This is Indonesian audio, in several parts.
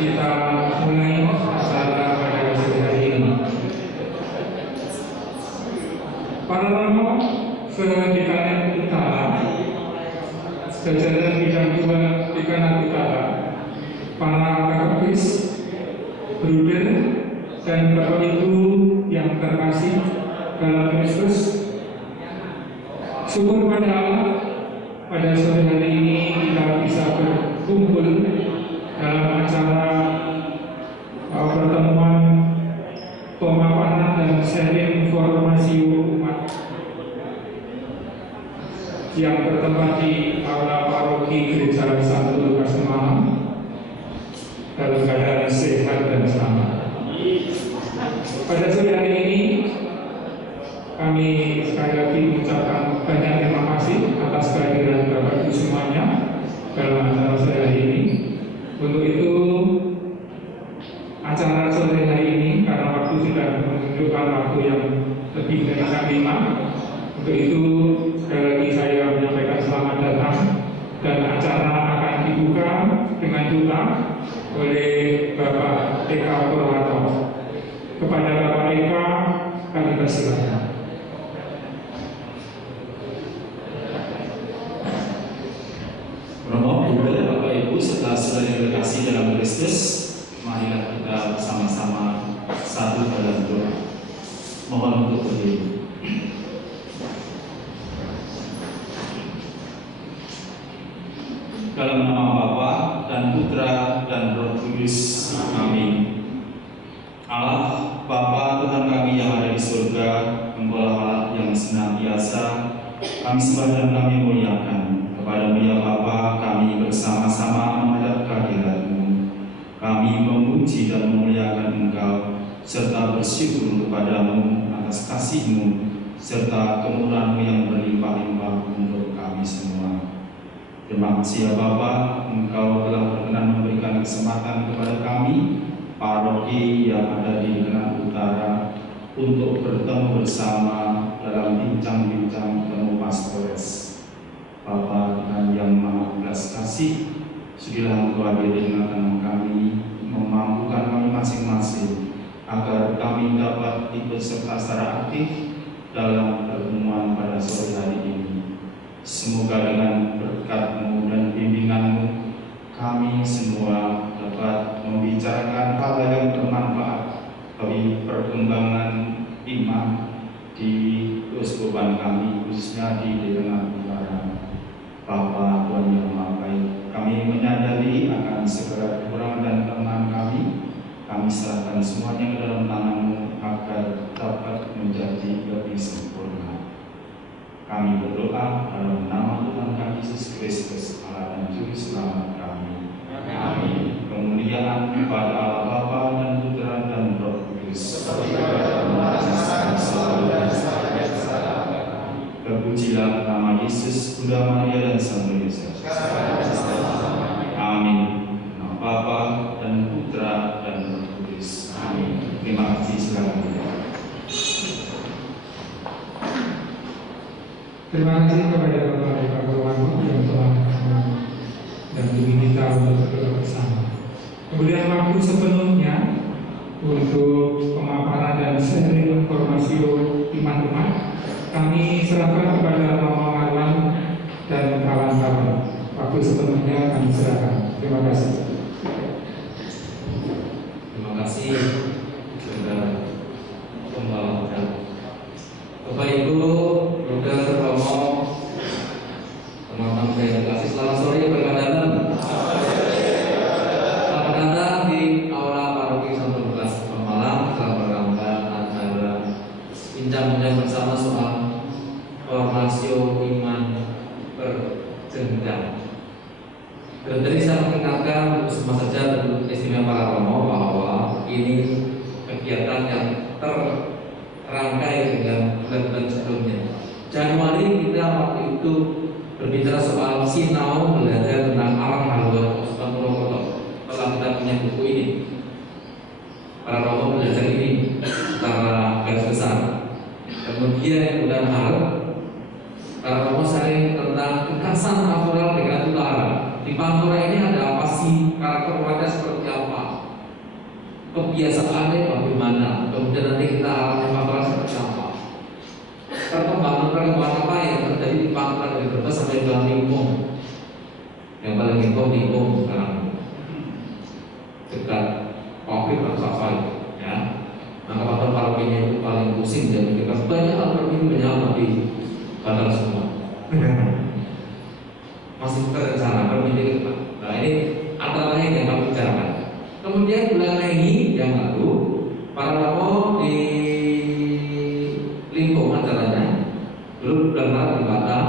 kita mulai acara pada sore hari ini. Para romo se-Dekanan Utara, jajaran bidang 2 Dekanan Utara, para kakakis, bruder, dan Bapak Ibu yang terkasih dalam Kristus, syukur pada Allah pada sore hari ini kita bisa berkumpul dalam acara pertemuan pemaparan dan sharing informasi umat yang bertempat di aula paroki Gereja Santo Lukas Malang dalam keadaan sehat dan selamat. Pada sore hari ini kami sekali lagi mengucapkan banyak terima kasih atas kehadiran Bapak Ibu semuanya dalam acara sore hari ini. Untuk itu acara sore hari ini karena waktu sudah menunjukkan waktu yang lebih dari jam 5. Untuk itu sekali lagi saya menyampaikan selamat datang dan acara akan dibuka dengan doa oleh Bapak Eka Purwato. Kepada Bapak Eka kami persilakan. Romo, Ibu, Bapak Ibu, serta saudara yang terkasih dalam Kristus, marilah kita bersama-sama satu dalam doa. Mohon untuk berdiri. Dalam nama Bapa dan Putra dan Roh Kudus, amin. Allah, Bapa Tuhan kami yang ada di surga, Engkaulah Allah yang senantiasa kami sembah dan kami muliakan. Kepadamu ya Bapa, kami bersama-sama menghadap kehadirat-Mu. Kami memuji dan memuliakan Engkau, serta bersyukur kepadamu atas kasih-Mu, serta kemurahan-Mu yang berlimpah-limpah untuk kami semua. Terima kasih ya Bapa, Engkau telah berkenan memberikan kesempatan kepada kami, paroki yang ada di Dekanan Utara, untuk bertemu bersama dalam bincang-bincang temu pastores. Bapa Tuhan yang Maha Belas Kasih, sudilah Engkau hadir di tengah-tengah kami, memampukan kami masing-masing agar kami dapat ikut serta secara aktif dalam pertemuan pada sore hari ini. Semoga dengan berkat-Mu dan bimbingan-Mu, kami semua dapat membicarakan hal yang bermanfaat bagi perkembangan iman di keuskupan kami, khususnya di Dekanan Utara. Bapa Tuhan yang Maha Baik, kami menyadari akan segala kekurangan dan kelemahan kami. Kami serahkan semuanya ke dalam tangan-Mu agar dapat menjadi lebih sempurna. Kami berdoa dalam nama Tuhan kami Yesus Kristus, Allah dan Juru Selamat kami. Amin. Kemuliaan kepada Allah Bapa dan Putra dan Roh Kudus. Terpujilah nama Yesus, Bunda Maria dan Sang Yesus. Amin. Nama Bapa dan Putra dan Roh Kudus. Amin. Terima kasih sekali. Terima kasih kepada Bapak Eka Purwato yang telah mendampingi kita untuk berdoa bersama. Kemudian waktu sepenuhnya untuk pemaparan dan sharing informasi iman umat kami serahkan kepada Romo Marwan dan kawan-kawan. Waktu sepenuhnya kami serahkan. Terima kasih. Terima kasih saudara pembawa. Bapak Ibu, Saudara Romo, teman-teman saya yang kasih, selamat sore, berkat datang. Selamat datang di aula paroki Santo Lukas Malang dalam rangka acara bincang-bincang bersama soal formasio iman berjenjang. Dan tadi saya mengingatkan semua saja dan istimewa para Romo bahwa ini kegiatan yang terrangkai dengan bulan-bulan sebelumnya. Januari kita waktu itu berbicara soal sinau, belajar tentang alam haluan Keuskupan Purwokerto. Setelah kita punya buku ini, para Romo belajar ini secara garis besar. Kemudian bulan Maret, para Romo sharing tentang kekasan pastoral Dekanan Utara. Di Pantura ini ada apa sih, karakter warga seperti apa? kebiasaannya bagaimana, kemudian nanti kita alami masalah seperti apa, perkembangan apa yang terjadi di Pangkalan dari Brebes sampai ke Limpung, yang paling Limpung sekarang dekat pabrik raksasa itu, ya. Maka faktor parokinya itu paling pusing dan kita banyak alternatif banyak di bandar semua. Masih terencana berpikir. Nah ini antara lain yang kami bicarakan. Kemudian bulan Mei yang lalu para romo di Limpung acaranya, dulu bulan Maret di Batam,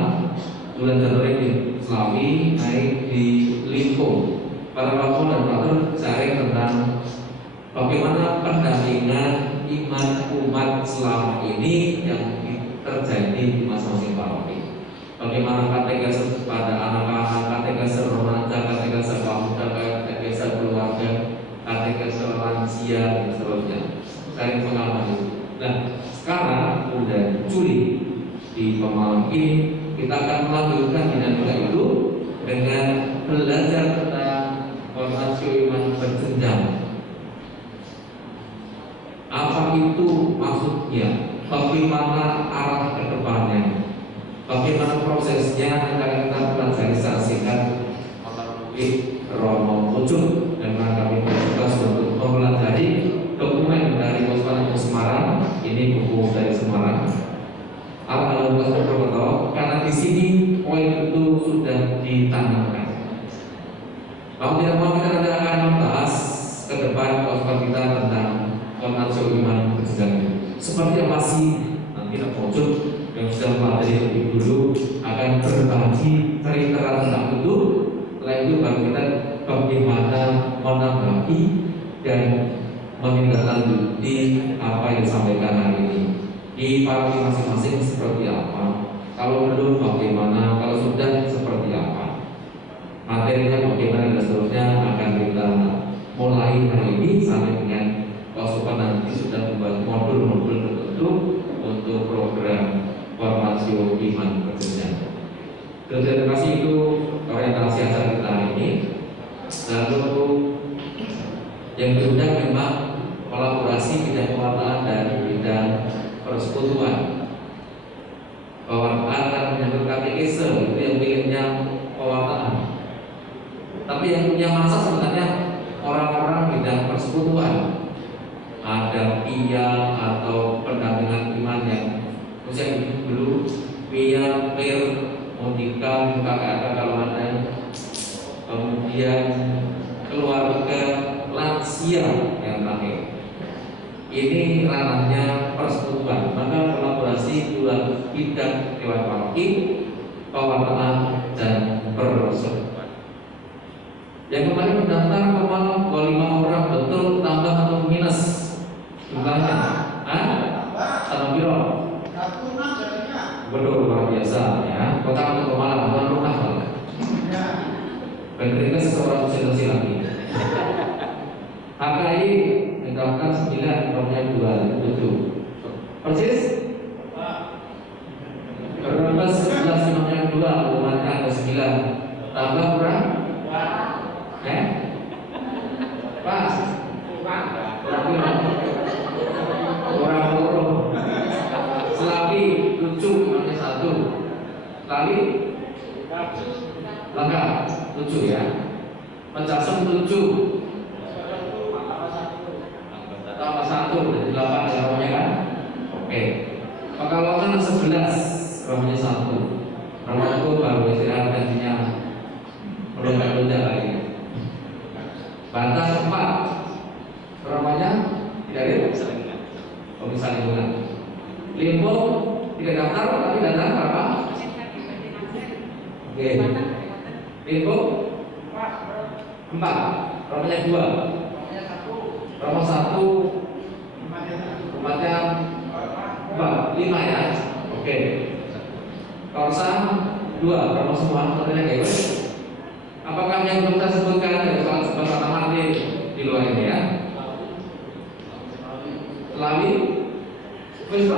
bulan Januari di Slawi, naik di Limpung. Para romo dan pastor sharing tentang bagaimana pendampingan iman umat selama ini yang terjadi di masing-masing paroki. Bagaimana katekese pada anak-anak, katekese remaja, katekese pemuda, katekese keluarga, katekese lansia dan seterusnya. Sharing pengalaman itu. Nah, sekarang bulan Juli di Pemalang ini kita akan melanjutkan dinamika itu dengan belajar tentang formasi iman berjenjang. Apa itu maksudnya? Bagaimana arah ke depannya? Bagaimana prosesnya akan kita pelajari secara singkat melalui Romo Pucuk, dan kami bertugas untuk mempelajari dokumen dari Kospanan Semarang. Ini buku dari Semarang. Karena di sini poin itu sudah ditanamkan. Mau tidak mau kita akan membahas ke depan Kospanan kita tentang konsensus iman berjenjang. Seperti apa sih nanti Pucuk yang sudah mempelajari lebih dulu akan berbagi cerita tentang itu. Setelah itu baru kita bagaimana menanggapi dan menindaklanjuti apa yang disampaikan hari ini di paroki masing-masing seperti apa. Kalau belum bagaimana, kalau sudah seperti apa, materinya bagaimana dan seterusnya akan kita mulai hari ini sampai dengan Kospanan nanti sudah membuat modul-modul tertentu untuk program formasi iman berjenjang. Terima kasih itu orientasi acara kita hari ini. Lalu yang kedua memang kolaborasi bidang pewartaan dan bidang persekutuan. Pewartaan dan menyambut katekese itu yang pilihnya pewartaan. Tapi yang punya masa sebenarnya orang-orang bidang persekutuan. Ada PIA atau pendampingan iman yang usia dulu PIA, PIR, Monika, KKK kalau ada, kemudian keluarga lansia yang terakhir. Ini ranahnya persekutuan. Maka kolaborasi dua bidang dewan paroki, pewartaan dan persekutuan. Yang kemarin mendaftar kemana 25 orang, betul tambah atau minus jumlahnya? Sama biro. Betul, luar biasa ya. Kota atau Pemalang, bukan rumah malah. Berarti seseorang usia lagi. HKI mendaftar 9, nomornya 2, itu persis. Berbes 11, nomornya 2, umatnya ada 9. Tambah kurang? Pas. Kurang loro. Selagi 7, nomornya 1. Kali lengkap 7 ya. Pencasem 7. Tambah 1 dari 8 ya rohnya kan? Oke. Pekalongan 11, rohnya 1. Romo itu baru istirahat gantinya melonjak-lonjak lagi. Bantas 4, rohnya tidak ada komisaris lingkungan. Limpung tidak daftar tapi datang berapa? Oke. Limpung 4, rohnya 2. Romo 1, umatnya 4, 5 ya. Oke. Korsam 2, Romo semua, tentunya kayak gitu. Apakah yang belum saya sebutkan dari soal sebentar mati di luar ini ya? Selawi, Wisma,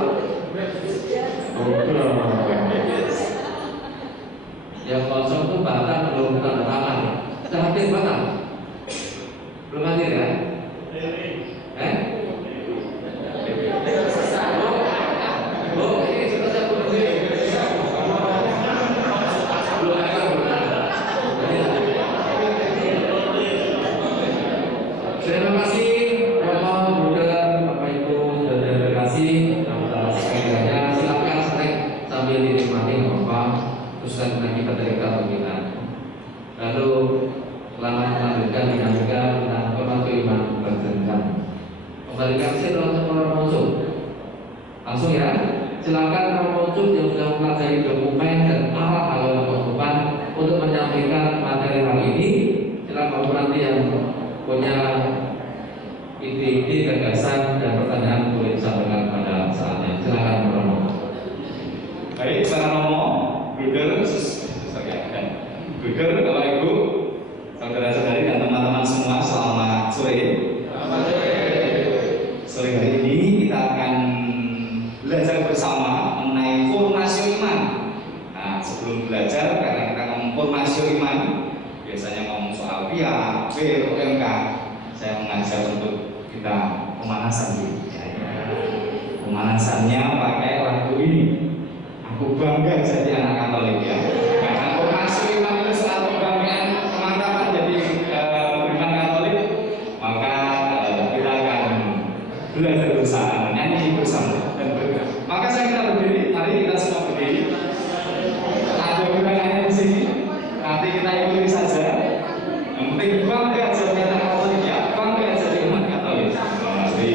yang kosong itu Batam belum tanda tangan ya? Sudah hadir Batam? Belum hadir ya? mempunyai dokumen dan alat haluan keuskupan untuk menyampaikan materi hari ini. Silakan nanti yang punya ide-ide, gagasan dan pertanyaan boleh disampaikan pada saatnya. Silakan Romo. Baik, Pak Romo, Bruder, Bruder, Bapak Ibu, saudara-saudari dan teman-teman semua, selamat sore. Sore hari ini kita akan belajar bersama mengenai formasi iman. Nah, sebelum belajar, karena kita ngomong formasi iman, biasanya ngomong soal PIA, PMK, saya mengajak untuk kita pemanasan dulu. Pemanasannya pakai lagu ini. Aku bangga jadi anak Katolik ya. Karena formasi iman itu soal kebanggaan kemantapan jadi beriman Katolik, maka kita akan belajar bersama, nyanyi bersama dan bergerak. Maka saya kita berdiri, mari kita semua berdiri. Ada gerakannya di sini. Nanti kita ikuti saja. Yang penting bangga jadi anak Katolik ya, bangga jadi umat Katolik. Mari.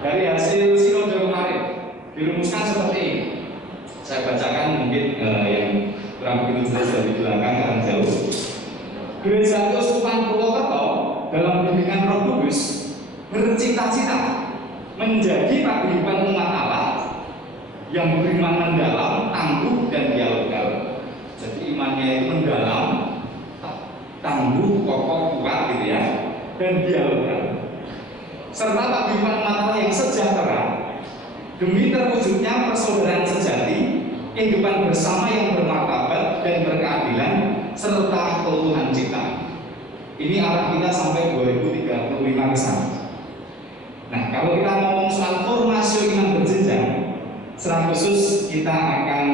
Dari hasil sinode kemarin dirumuskan seperti ini. bukan begitu jelas dari belakang karena jauh. Gereja Keuskupan Purwokerto dalam bimbingan Roh Kudus bercita-cita menjadi paguyuban umat Allah yang beriman mendalam, tangguh, dan dialogal. Jadi imannya itu mendalam, tangguh, kokoh, kuat gitu ya, dan dialogal. Serta paguyuban umat Allah yang sejahtera demi terwujudnya persaudaraan sejati, kehidupan bersama yang bermartabat dan berkeadilan, serta keutuhan cipta. Ini arah kita sampai 2035 ke sana. Nah, kalau kita ngomong soal formasi iman berjenjang, secara khusus kita akan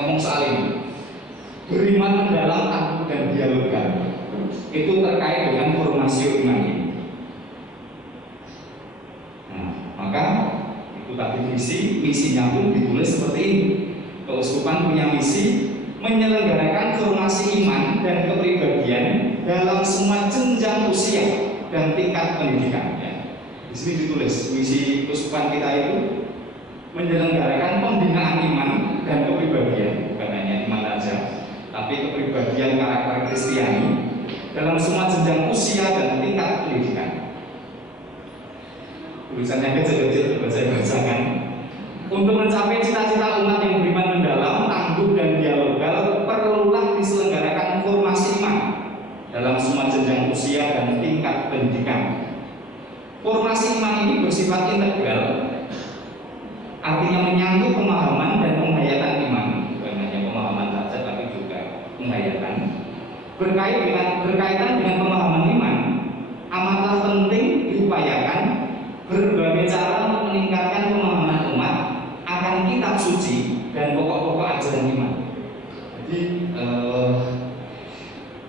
ngomong soal ini. Beriman mendalam, tangguh, dan dialogal. Itu terkait dengan formasi iman ini. Nah, maka itu tadi misinya pun ditulis seperti ini. Keuskupan punya misi menyelenggarakan formasi iman dan kepribadian dalam semua jenjang usia dan tingkat pendidikan. Ya. Di sini ditulis misi keuskupan kita itu menyelenggarakan pembinaan iman dan kepribadian, bukan hanya iman saja, tapi kepribadian karakter Kristiani dalam semua jenjang usia dan tingkat pendidikan. Tulisannya kecil-kecil saya bacakan. Untuk mencapai cita-cita umat yang beriman mendalam, tangguh, dan dialogal, perlulah diselenggarakan formasi iman dalam semua jenjang usia dan tingkat pendidikan. Formasi iman ini bersifat integral, artinya menyangkut pemahaman dan penghayatan iman, bukan hanya pemahaman saja tapi juga penghayatan. Berkaitan dengan pemahaman iman, amatlah penting diupayakan berbagai cara untuk meningkatkan pemahaman umat akan kitab suci dan pokok-pokok ajaran iman. Jadi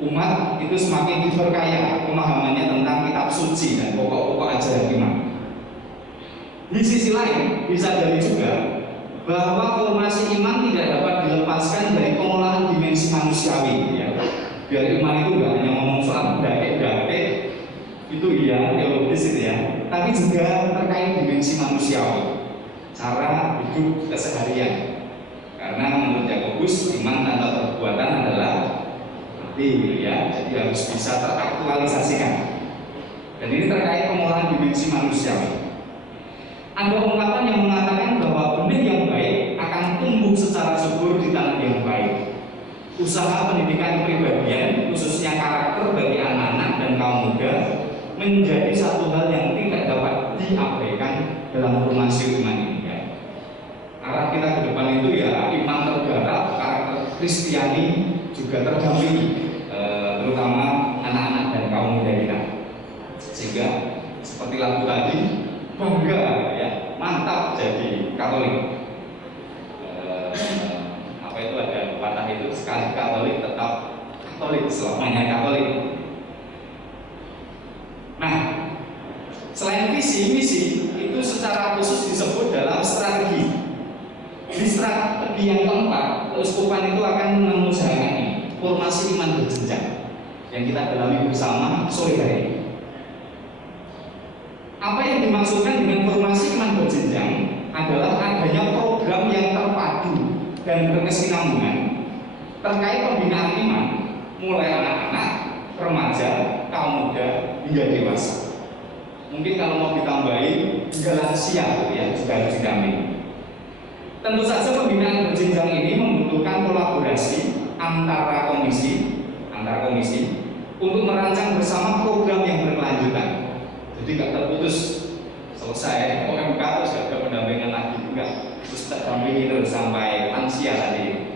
umat itu semakin diperkaya pemahamannya tentang kitab suci dan pokok-pokok ajaran iman. Di sisi lain bisa jadi juga bahwa formasi iman tidak dapat dilepaskan dari pengolahan dimensi manusiawi. Ya. Biar iman itu nggak hanya ngomong soal dake itu ya teologis itu ya, tapi juga terkait dimensi manusiawi, cara hidup keseharian. Karena menurut Yakobus iman tanpa perbuatan adalah mati, ya. Jadi harus bisa teraktualisasikan. Dan ini terkait pengolahan dimensi manusiawi. Ada ungkapan yang mengatakan bahwa benih yang baik akan tumbuh secara subur di tanah yang baik. Usaha pendidikan kepribadian, khususnya karakter bagi anak-anak dan kaum muda, menjadi satu hal yang tidak dapat diabaikan dalam formasi iman ini. Ya. Arah kita ke depan itu ya iman tergarap, karakter Kristiani juga terdampingi, terutama anak-anak dan kaum muda kita. Sehingga seperti lagu tadi, bangga ya, mantap jadi Katolik. Apa itu ada pepatah itu, sekali Katolik tetap Katolik, selamanya Katolik. Nah, selain visi misi itu secara khusus disebut dalam strategi. Di strategi yang keempat, keuskupan itu akan mengusahakan ini, formasi iman berjenjang yang kita dalami bersama sore hari ini. Apa yang dimaksudkan dengan formasi iman berjenjang adalah adanya program yang terpadu dan berkesinambungan terkait pembinaan iman mulai anak-anak, remaja, kaum muda hingga dewasa. Mungkin kalau mau ditambahi hingga lansia ya juga harus didampingi. Tentu saja pembinaan berjenjang ini membutuhkan kolaborasi antara komisi untuk merancang bersama program yang berkelanjutan. Jadi nggak terputus selesai OMK terus nggak ada pendampingan lagi, enggak, terus terdampingi terus sampai lansia tadi.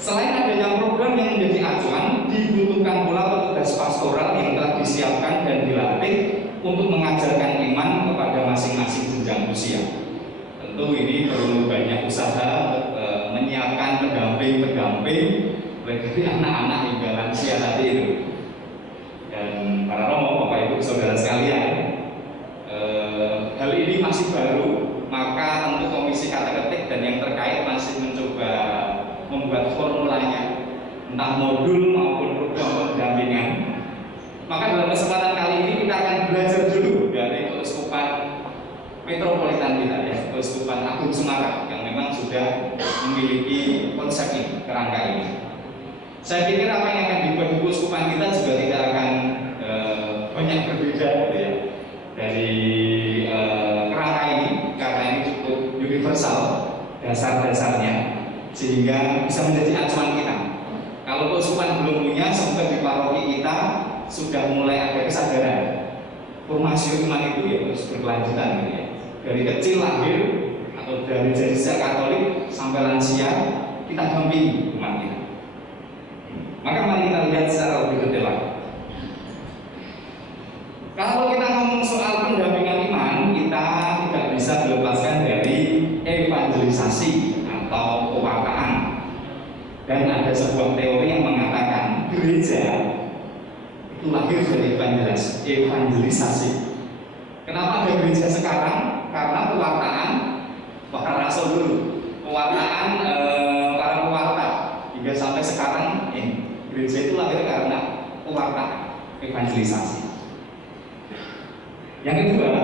Selain adanya program yang menjadi acuan, dibutuhkan pula petugas pastoral yang telah disiapkan dan dilatih untuk mengajarkan iman kepada masing-masing jenjang usia. Tentu ini perlu banyak usaha menyiapkan pendamping dari anak-anak hingga lansia tadi itu. Dan para romo, bapak ibu, saudara sekalian, hal ini masih baru, maka tentu komisi kateketik dan yang terkait masih mencoba membuat formulanya, entah modul maupun program pendampingan. Maka dalam kesempatan kali ini kita akan belajar dulu dari keuskupan metropolitan kita ya, Keuskupan Agung Semarang yang memang sudah memiliki konsep ini, kerangka ini. Saya pikir apa yang akan dibuat di keuskupan kita juga tidak akan banyak berbeda gitu ya dari kerangka ini, karena ini cukup universal dasar-dasarnya sehingga bisa menjadi acuan kita. Kalau keuskupan belum punya, semoga di paroki kita sudah mulai ada kesadaran formasi iman itu ya terus berkelanjutan gitu ya. Dari kecil lahir atau dari jadi sejak Katolik sampai lansia kita dampingi umat kita. Maka mari kita lihat secara lebih detail. Kalau kita ngomong soal pendampingan iman, kita tidak bisa dilepaskan dari evangelisasi atau pewartaan. Dan ada sebuah teori yang mengatakan gereja itu lahir dari evangelisasi. Kenapa ada gereja sekarang? Karena pewartaan para rasul dulu, pewartaan para pewarta hingga sampai sekarang gereja itu lahir karena pewartaan, evangelisasi. Yang kedua,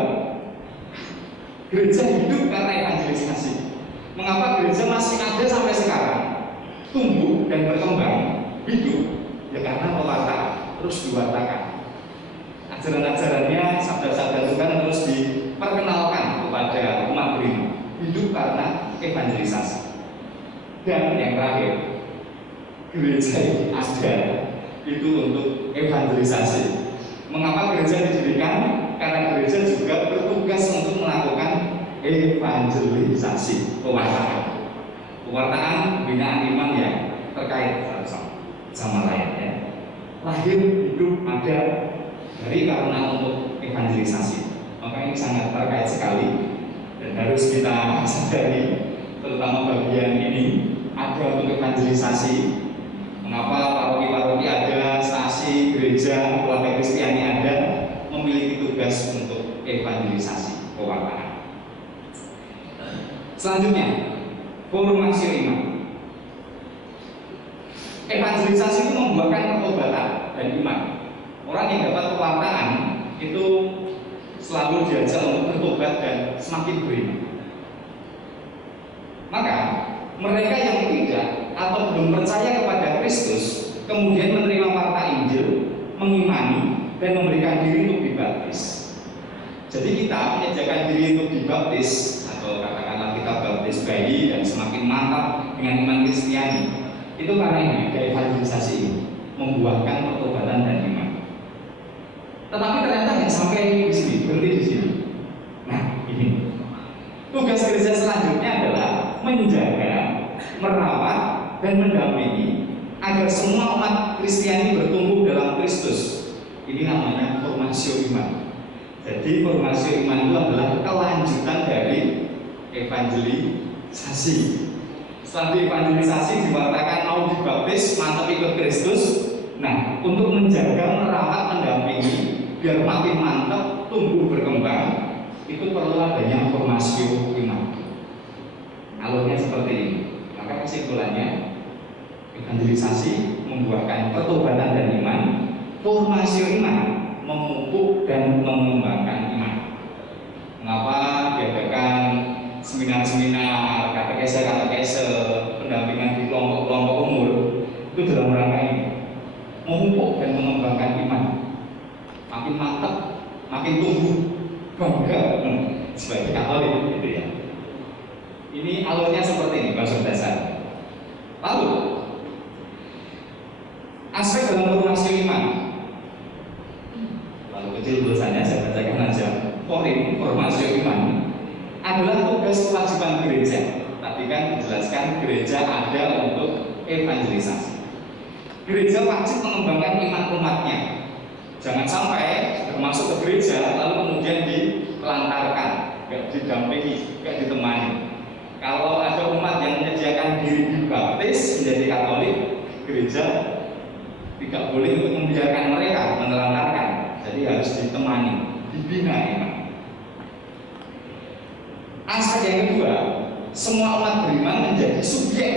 gereja hidup karena evangelisasi. Mengapa gereja masih ada sampai sekarang, tumbuh dan berkembang, hidup? Ya karena pewartaan, terus diwartakan. Ajaran-ajarannya, sabda-sabda Tuhan terus diperkenalkan kepada umat beriman. Hidup karena evangelisasi. Dan yang terakhir, gereja ada itu untuk evangelisasi. Mengapa gereja didirikan? Karena gereja juga bertugas untuk melakukan evangelisasi, pewartaan. Pewartaan binaan iman yang terkait sama lain ya. Lahir, hidup, ada dari karena untuk evangelisasi. Maka ini sangat terkait sekali dan harus kita sadari, terutama bagian ini ada untuk evangelisasi. Mengapa paroki-paroki ada, stasi, gereja, keluarga Kristiani ada, memiliki tugas untuk evangelisasi, pewartaan. Selanjutnya, formasi iman. Evangelisasi itu membuahkan pertobatan dan iman. Orang yang dapat pewartaan itu selalu diajak untuk bertobat dan semakin beriman. Maka mereka yang tidak atau belum percaya kepada Kristus kemudian menerima warta Injil, mengimani dan memberikan diri untuk dibaptis. Jadi kita menyediakan diri untuk dibaptis atau katakanlah kita baptis bayi dan semakin mantap dengan iman Kristiani. Itu karena ini dari evangelisasi ini membuahkan pertobatan dan iman. Tetapi ternyata nggak sampai di sini, berhenti di sini. Nah, ini tugas gereja selanjutnya adalah menjaga, merawat, dan mendampingi agar semua umat Kristiani bertumbuh dalam Kristus. Ini namanya formasi iman. Jadi formasi iman itu adalah kelanjutan dari evangelisasi. Setelah evangelisasi diwartakan mau dibaptis, mantap ikut Kristus. Nah, untuk menjaga, merawat, mendampingi biar makin mantap, tumbuh berkembang, itu perlu adanya formasi iman. Alurnya seperti ini. Maka kesimpulannya, evangelisasi membuahkan pertobatan dan iman, formasi iman memupuk dan mengembangkan iman. Mengapa diadakan seminar-seminar, katekese, pendampingan di kelompok-kelompok umur? Itu dalam rangka ini, memupuk dan mengembangkan iman. Makin mantap, makin tumbuh, bangga sebagai Katolik gitu ya. Ini alurnya seperti ini, bahasa dasar. Lalu aspek dalam formasi iman. Lalu kecil tulisannya saya bacakan aja. Formasi iman adalah tugas kewajiban gereja. Tadi kan dijelaskan gereja ada untuk evangelisasi. Gereja wajib mengembangkan iman umatnya. Jangan sampai masuk ke gereja lalu kemudian ditelantarkan, nggak didampingi, nggak ditemani. Kalau ada umat yang menyediakan diri dibaptis menjadi Katolik, gereja tidak boleh untuk membiarkan mereka menelantarkan. Jadi harus ditemani, dibina iman. Aspek yang kedua, semua umat beriman menjadi subjek.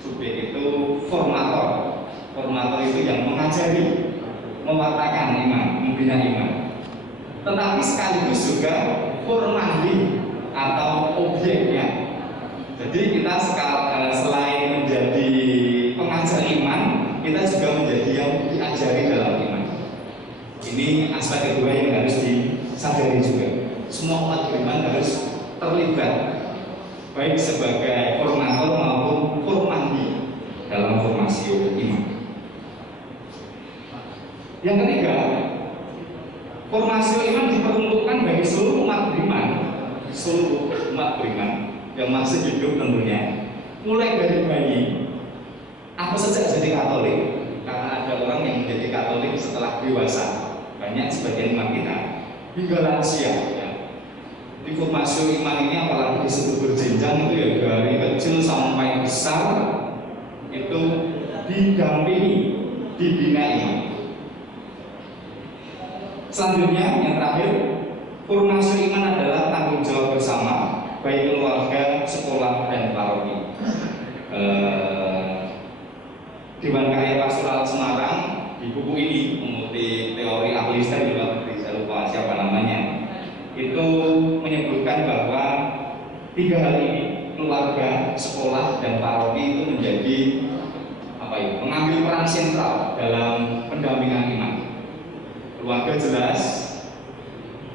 Subjek itu formator. Formator itu yang mengajari, mewartakan iman, membina iman. Tetapi sekaligus juga formandi atau objeknya. Jadi kita selain menjadi pengajar iman, kita juga menjadi yang diajari dalam iman. Ini aspek kedua yang harus disadari juga. Semua umat beriman harus terlibat, baik sebagai formator maupun formandi dalam formasi iman. Yang ketiga, formasi iman diperuntukkan bagi seluruh umat beriman yang masih hidup tentunya, mulai dari bayi. Aku sejak jadi Katolik, karena ada orang yang menjadi Katolik setelah dewasa, banyak sebagian umat kita, hingga lansia. Ya. Di formasi iman ini apalagi disebut berjenjang itu ya, dari kecil sampai besar itu didampingi, dibina iman. Selanjutnya yang terakhir, formasi iman adalah tanggung jawab bersama, baik keluarga, sekolah, dan paroki. Dewan Karya Pastoral Semarang di buku ini mengutip teori Ahlister juga, saya lupa siapa namanya, itu menyebutkan bahwa tiga hal ini, keluarga, sekolah, dan paroki itu menjadi mengambil peran sentral dalam pendampingan iman. Keluarga jelas,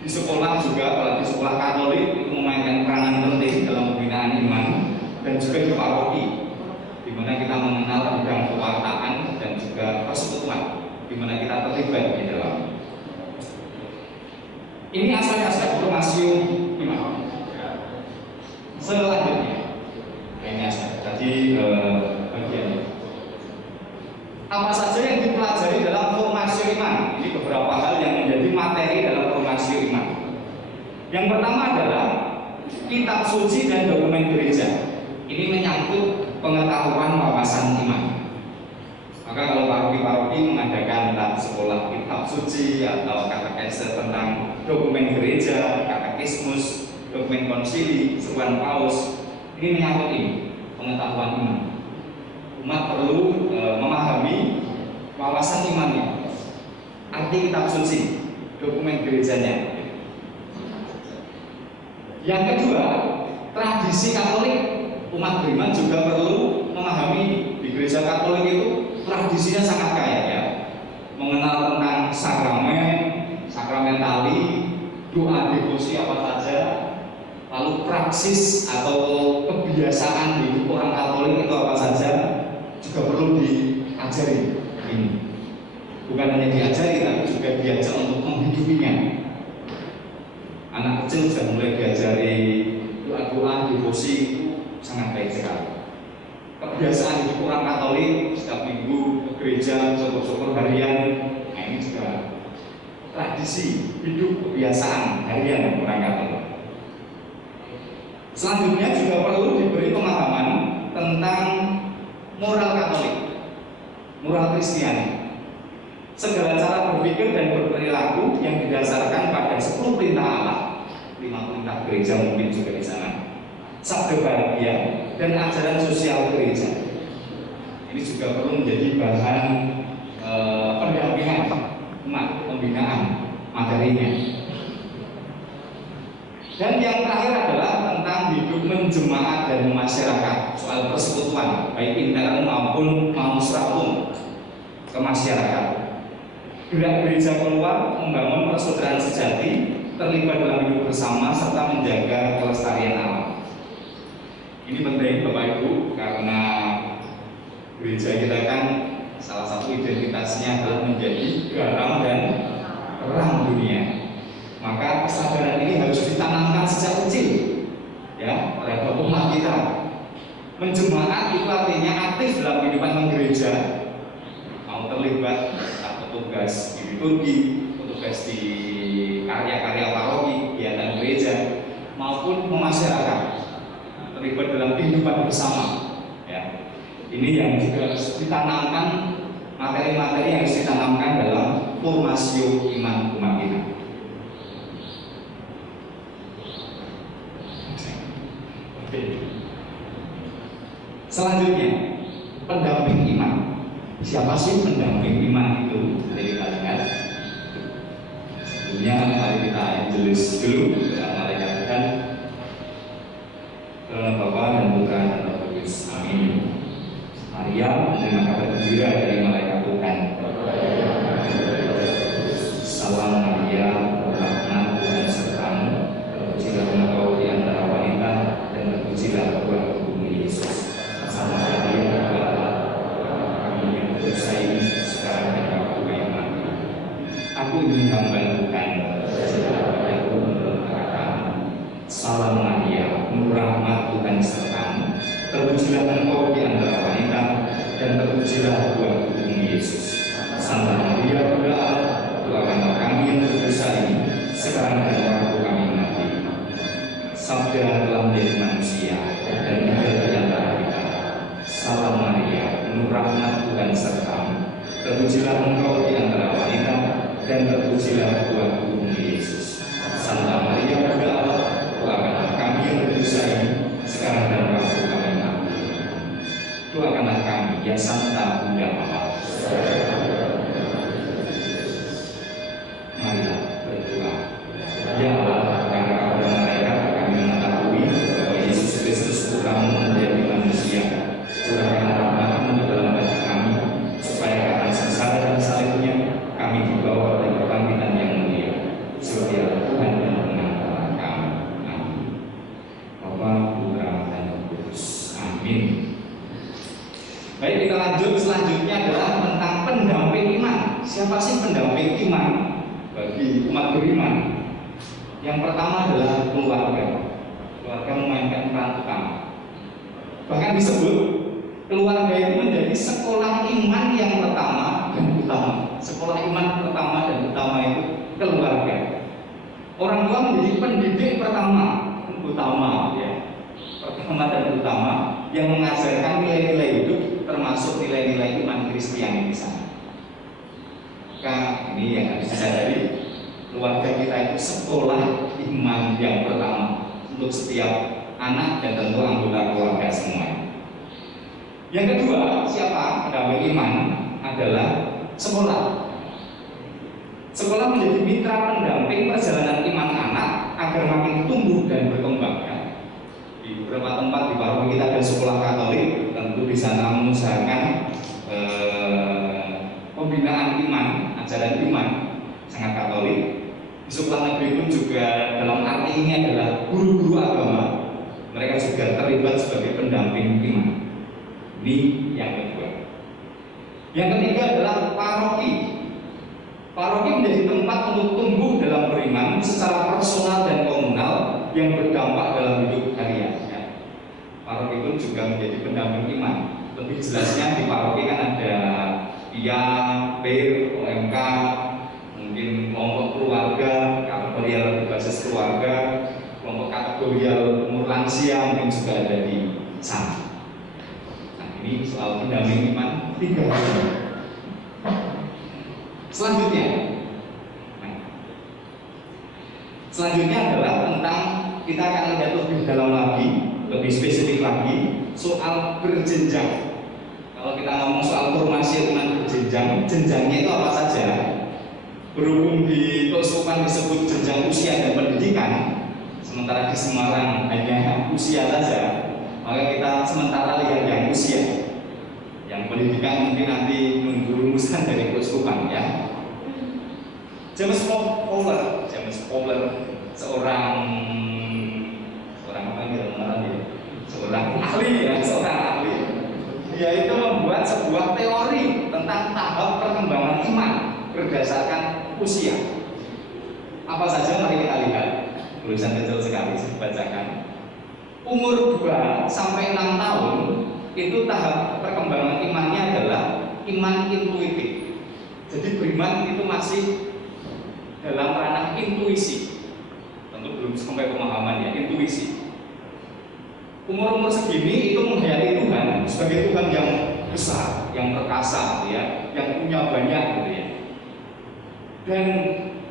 di sekolah juga, apalagi sekolah Katolik itu memainkan peranan penting dalam pembinaan iman, dan juga di paroki, di mana kita mengenal bidang kewartaan dan juga persekutuan, di mana kita terlibat di dalam. Ini aspek-aspek formasi iman. Selanjutnya, ini aspek tadi bagian. Apa saja yang dipelajari dalam formasi iman? Ini beberapa hal yang menjadi materi dalam formasi iman. Yang pertama adalah kitab suci dan dokumen gereja. Ini menyangkut pengetahuan wawasan iman. Maka kalau paroki-paroki mengadakan sekolah kitab suci atau katekese tentang dokumen gereja, katekismus, dokumen konsili, seruan paus, ini menyangkut ini, pengetahuan iman. Umat perlu memahami wawasan imannya, arti kitab suci, dokumen gerejanya. Yang kedua, tradisi Katolik, umat beriman juga perlu memahami di gereja Katolik itu tradisinya sangat kaya ya, mengenal tentang sakramen, sakramentali, doa devosi apa saja, lalu praksis atau kebiasaan hidup orang Katolik itu apa saja, juga perlu diajari ini. Bukan hanya diajari, tapi juga diajak untuk menghidupinya. Anak kecil sudah mulai diajari doa-doa devosi itu sangat baik sekali. Kebiasaan hidup orang Katolik setiap minggu ke gereja, syukur-syukur harian, nah ini juga tradisi hidup kebiasaan harian orang Katolik. Selanjutnya juga perlu diberi pemahaman tentang moral Katolik, moral Kristiani. Segala cara berpikir dan berperilaku yang didasarkan pada 10 perintah Allah, 5 perintah gereja mungkin juga di sana, sabda bahagia, dan ajaran sosial gereja. Ini juga perlu menjadi bahan pendampingan umat, pembinaan materinya. Dan yang terakhir adalah tentang hidup menjemaat dan masyarakat, soal persekutuan, baik intern maupun mausraum ke masyarakat. Gerak gereja keluar membangun persaudaraan sejati, terlibat dalam hidup bersama serta menjaga kelestarian alam. Ini penting Bapak Ibu, karena gereja kita kan salah satu identitasnya adalah menjadi garam dan terang dunia. Maka kesadaran ini harus ditanamkan sejak kecil ya terhadap umat kita. Menjemaat itu artinya aktif dalam kehidupan gereja, mau terlibat tugas di liturgi, tugas di karya-karya paroki, kegiatan gereja, maupun memasyarakat, terlibat dalam kehidupan bersama. Ya. Ini yang juga harus ditanamkan, materi-materi yang harus ditanamkan dalam formasio iman umat kita. Selanjutnya, pendamping iman. Siapa sih pendamping iman itu? Jadi kita lihat. Sebelumnya mari kita jelas dulu dalam malaikat nama Bapa dan Putra dan Roh Kudus. Amin. Maria menerima kabar gembira dari malaikat Tuhan. Salam Maria, berrahmat Tuhan sertamu, terpujilah engkau di antara wanita dan terpujilah buah tubuhmu Yesus. Salam Maria, kami yang berdosa ini sekarang dan waktu kami mati. Aku ini hamba Tuhan, berjalan padaku menurut kata-Mu. Salam Maria, penuh rahmat Tuhan sertamu, terpujilah engkau di antara wanita dan terpujilah buah tubuhmu Yesus. Santa Maria, Bunda Allah, doakanlah kami yang berdosa ini sekarang dan waktu kami mati. Sabda telah menjadi manusia dan tinggal di antara kita. Salam Maria, penuh rahmat Tuhan sertamu, terpujilah engkau di antara wanita dan terpujilah buah tubuhmu Yesus. Santa Maria, Bunda Allah, doakanlah kami yang berdosa ini sekarang dan waktu kami mati. Doakanlah kami, ya Santa Bunda Allah. Marilah berdoa. Ya Allah, karena kabar malaikat kami mengetahui bahwa Yesus Kristus Putramu menjadi manusia. Curahkanlah rahmat-Mu di dalam hati kami, supaya karena sengsara dan salibnya kami dibawa oleh kebangkitan yang mulia. Surga Tuhan dan pengantara kami. Amin. Bapa, Putra, dan Roh Kudus. Amin. Baik, kita lanjut. Selanjutnya adalah tentang pendamping iman. Siapa sih pendamping iman bagi umat beriman? Yang pertama adalah keluarga. Keluarga memainkan peran utama. Bahkan disebut keluarga itu menjadi sekolah iman yang pertama dan utama. Sekolah iman pertama dan utama itu keluarga. Orang tua menjadi pendidik pertama ya. Pertama dan utama yang mengajarkan nilai-nilai hidup, termasuk nilai-nilai iman Kristiani di sana. Maka ini yang harus disadari, keluarga kita itu sekolah iman yang pertama untuk setiap anak dan tentu anggota keluarga semua. Yang kedua, siapa pendamping iman? Adalah sekolah. Sekolah menjadi mitra pendamping perjalanan iman anak agar makin tumbuh dan berkembang. Ya. Di beberapa tempat di paroki kita ada sekolah Katolik, tentu di sana mengusahakan pembinaan iman, ajaran iman sangat Katolik. Di sekolah negeri pun juga dalam arti ini adalah guru-guru agama. Mereka juga terlibat sebagai pendamping iman. Ini yang kedua. Yang ketiga adalah paroki. Paroki menjadi tempat untuk tumbuh dalam beriman secara personal dan komunal yang berdampak dalam hidup harian. Ya. Paroki pun juga menjadi pendamping iman. Lebih jelasnya di paroki kan ada PIA, PIR, OMK, mungkin kelompok keluarga, kategorial berbasis keluarga, kelompok kategorial umur lansia mungkin juga ada di sana. Nah, ini soal pendamping iman 3 hal. Selanjutnya adalah tentang, kita akan lihat lebih dalam lagi, lebih spesifik lagi soal berjenjang. Kalau kita ngomong soal formasi iman berjenjang, jenjangnya itu apa saja? Berhubung di keuskupan disebut jenjang usia dan pendidikan, sementara di Semarang hanya usia saja, maka kita sementara lihat yang usia. Yang pendidikan mungkin nanti nunggu rumusan dari keuskupan ya. James Fowler seorang apa yang seorang ahli ya, seorang ahli. Dia itu membuat sebuah teori tentang tahap perkembangan iman berdasarkan usia. Apa saja mari kita lihat. Tulisan kecil sekali saya bacakan. Umur 2 sampai 6 tahun itu tahap perkembangan imannya adalah iman intuitif. Jadi beriman itu masih dalam ranah intuisi. Tentu belum sampai pemahaman ya, intuisi. Umur-umur segini itu menghayati Tuhan sebagai Tuhan yang besar, yang perkasa, ya, yang punya banyak, gitu ya. Dan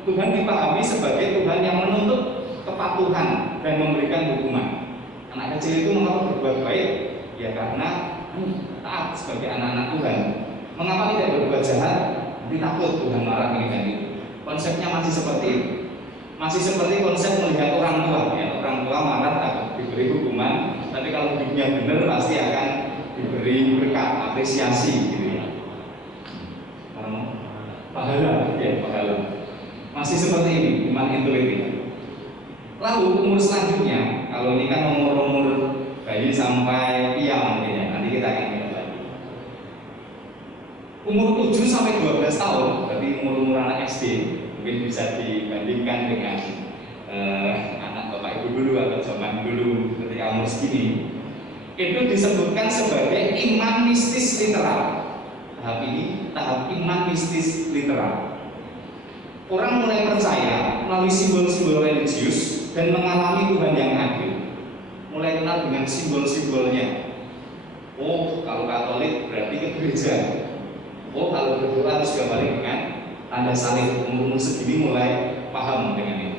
Tuhan dipahami sebagai Tuhan yang menuntut kepatuhan dan memberikan hukuman. Anak kecil itu mengapa berbuat baik? Ya karena taat sebagai anak-anak Tuhan. Mengapa tidak berbuat jahat? Nanti takut Tuhan marah ini dan itu. Konsepnya masih seperti itu. Masih seperti konsep melihat orang tua, ya. Orang tua marah takut diberi hukuman, tapi Tapi kalau hidupnya benar pasti akan diberi berkat, apresiasi gitu ya. Pahala, ya pahala. Masih seperti ini, iman intuitif. Lalu umur selanjutnya, kalau ini kan umur bayi sampai piang mungkin ya, nanti kita akan lihat lagi. Umur 7 sampai 12 tahun, berarti umur anak SD, mungkin bisa dibandingkan dengan anak bapak ibu dulu atau zaman dulu ketika umur segini. Itu disebutkan sebagai iman mistis literal. Tahap ini tahap iman mistis literal. Orang mulai percaya melalui simbol-simbol religius dan mengalami Tuhan yang adil. Mulai kenal dengan simbol-simbolnya. Oh, kalau Katolik berarti ke gereja. Oh, kalau berdoa harus gambarin dengan tanda salib. Umur segini mulai paham dengan ini.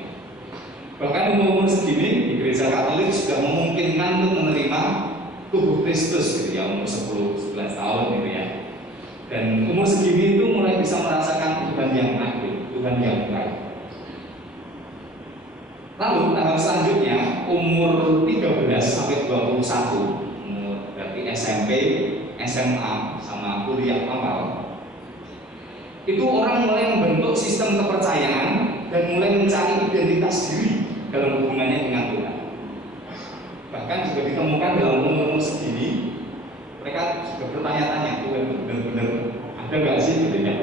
Bahkan umur segini di gereja Katolik sudah memungkinkan untuk menerima tubuh Kristus gitu ya, umur 10-11 tahun gitu ya. Dan umur segini itu mulai bisa merasakan Tuhan yang adil, Tuhan yang baik. Lalu tahap selanjutnya umur 13 sampai 21, berarti SMP, SMA sama kuliah awal. Itu orang mulai membentuk sistem kepercayaan dan mulai mencari identitas diri dalam hubungannya dengan Tuhan. Bahkan juga ditemukan dalam umur segini, mereka juga bertanya-tanya, Tuhan benar-benar ada nggak sih gitu ya?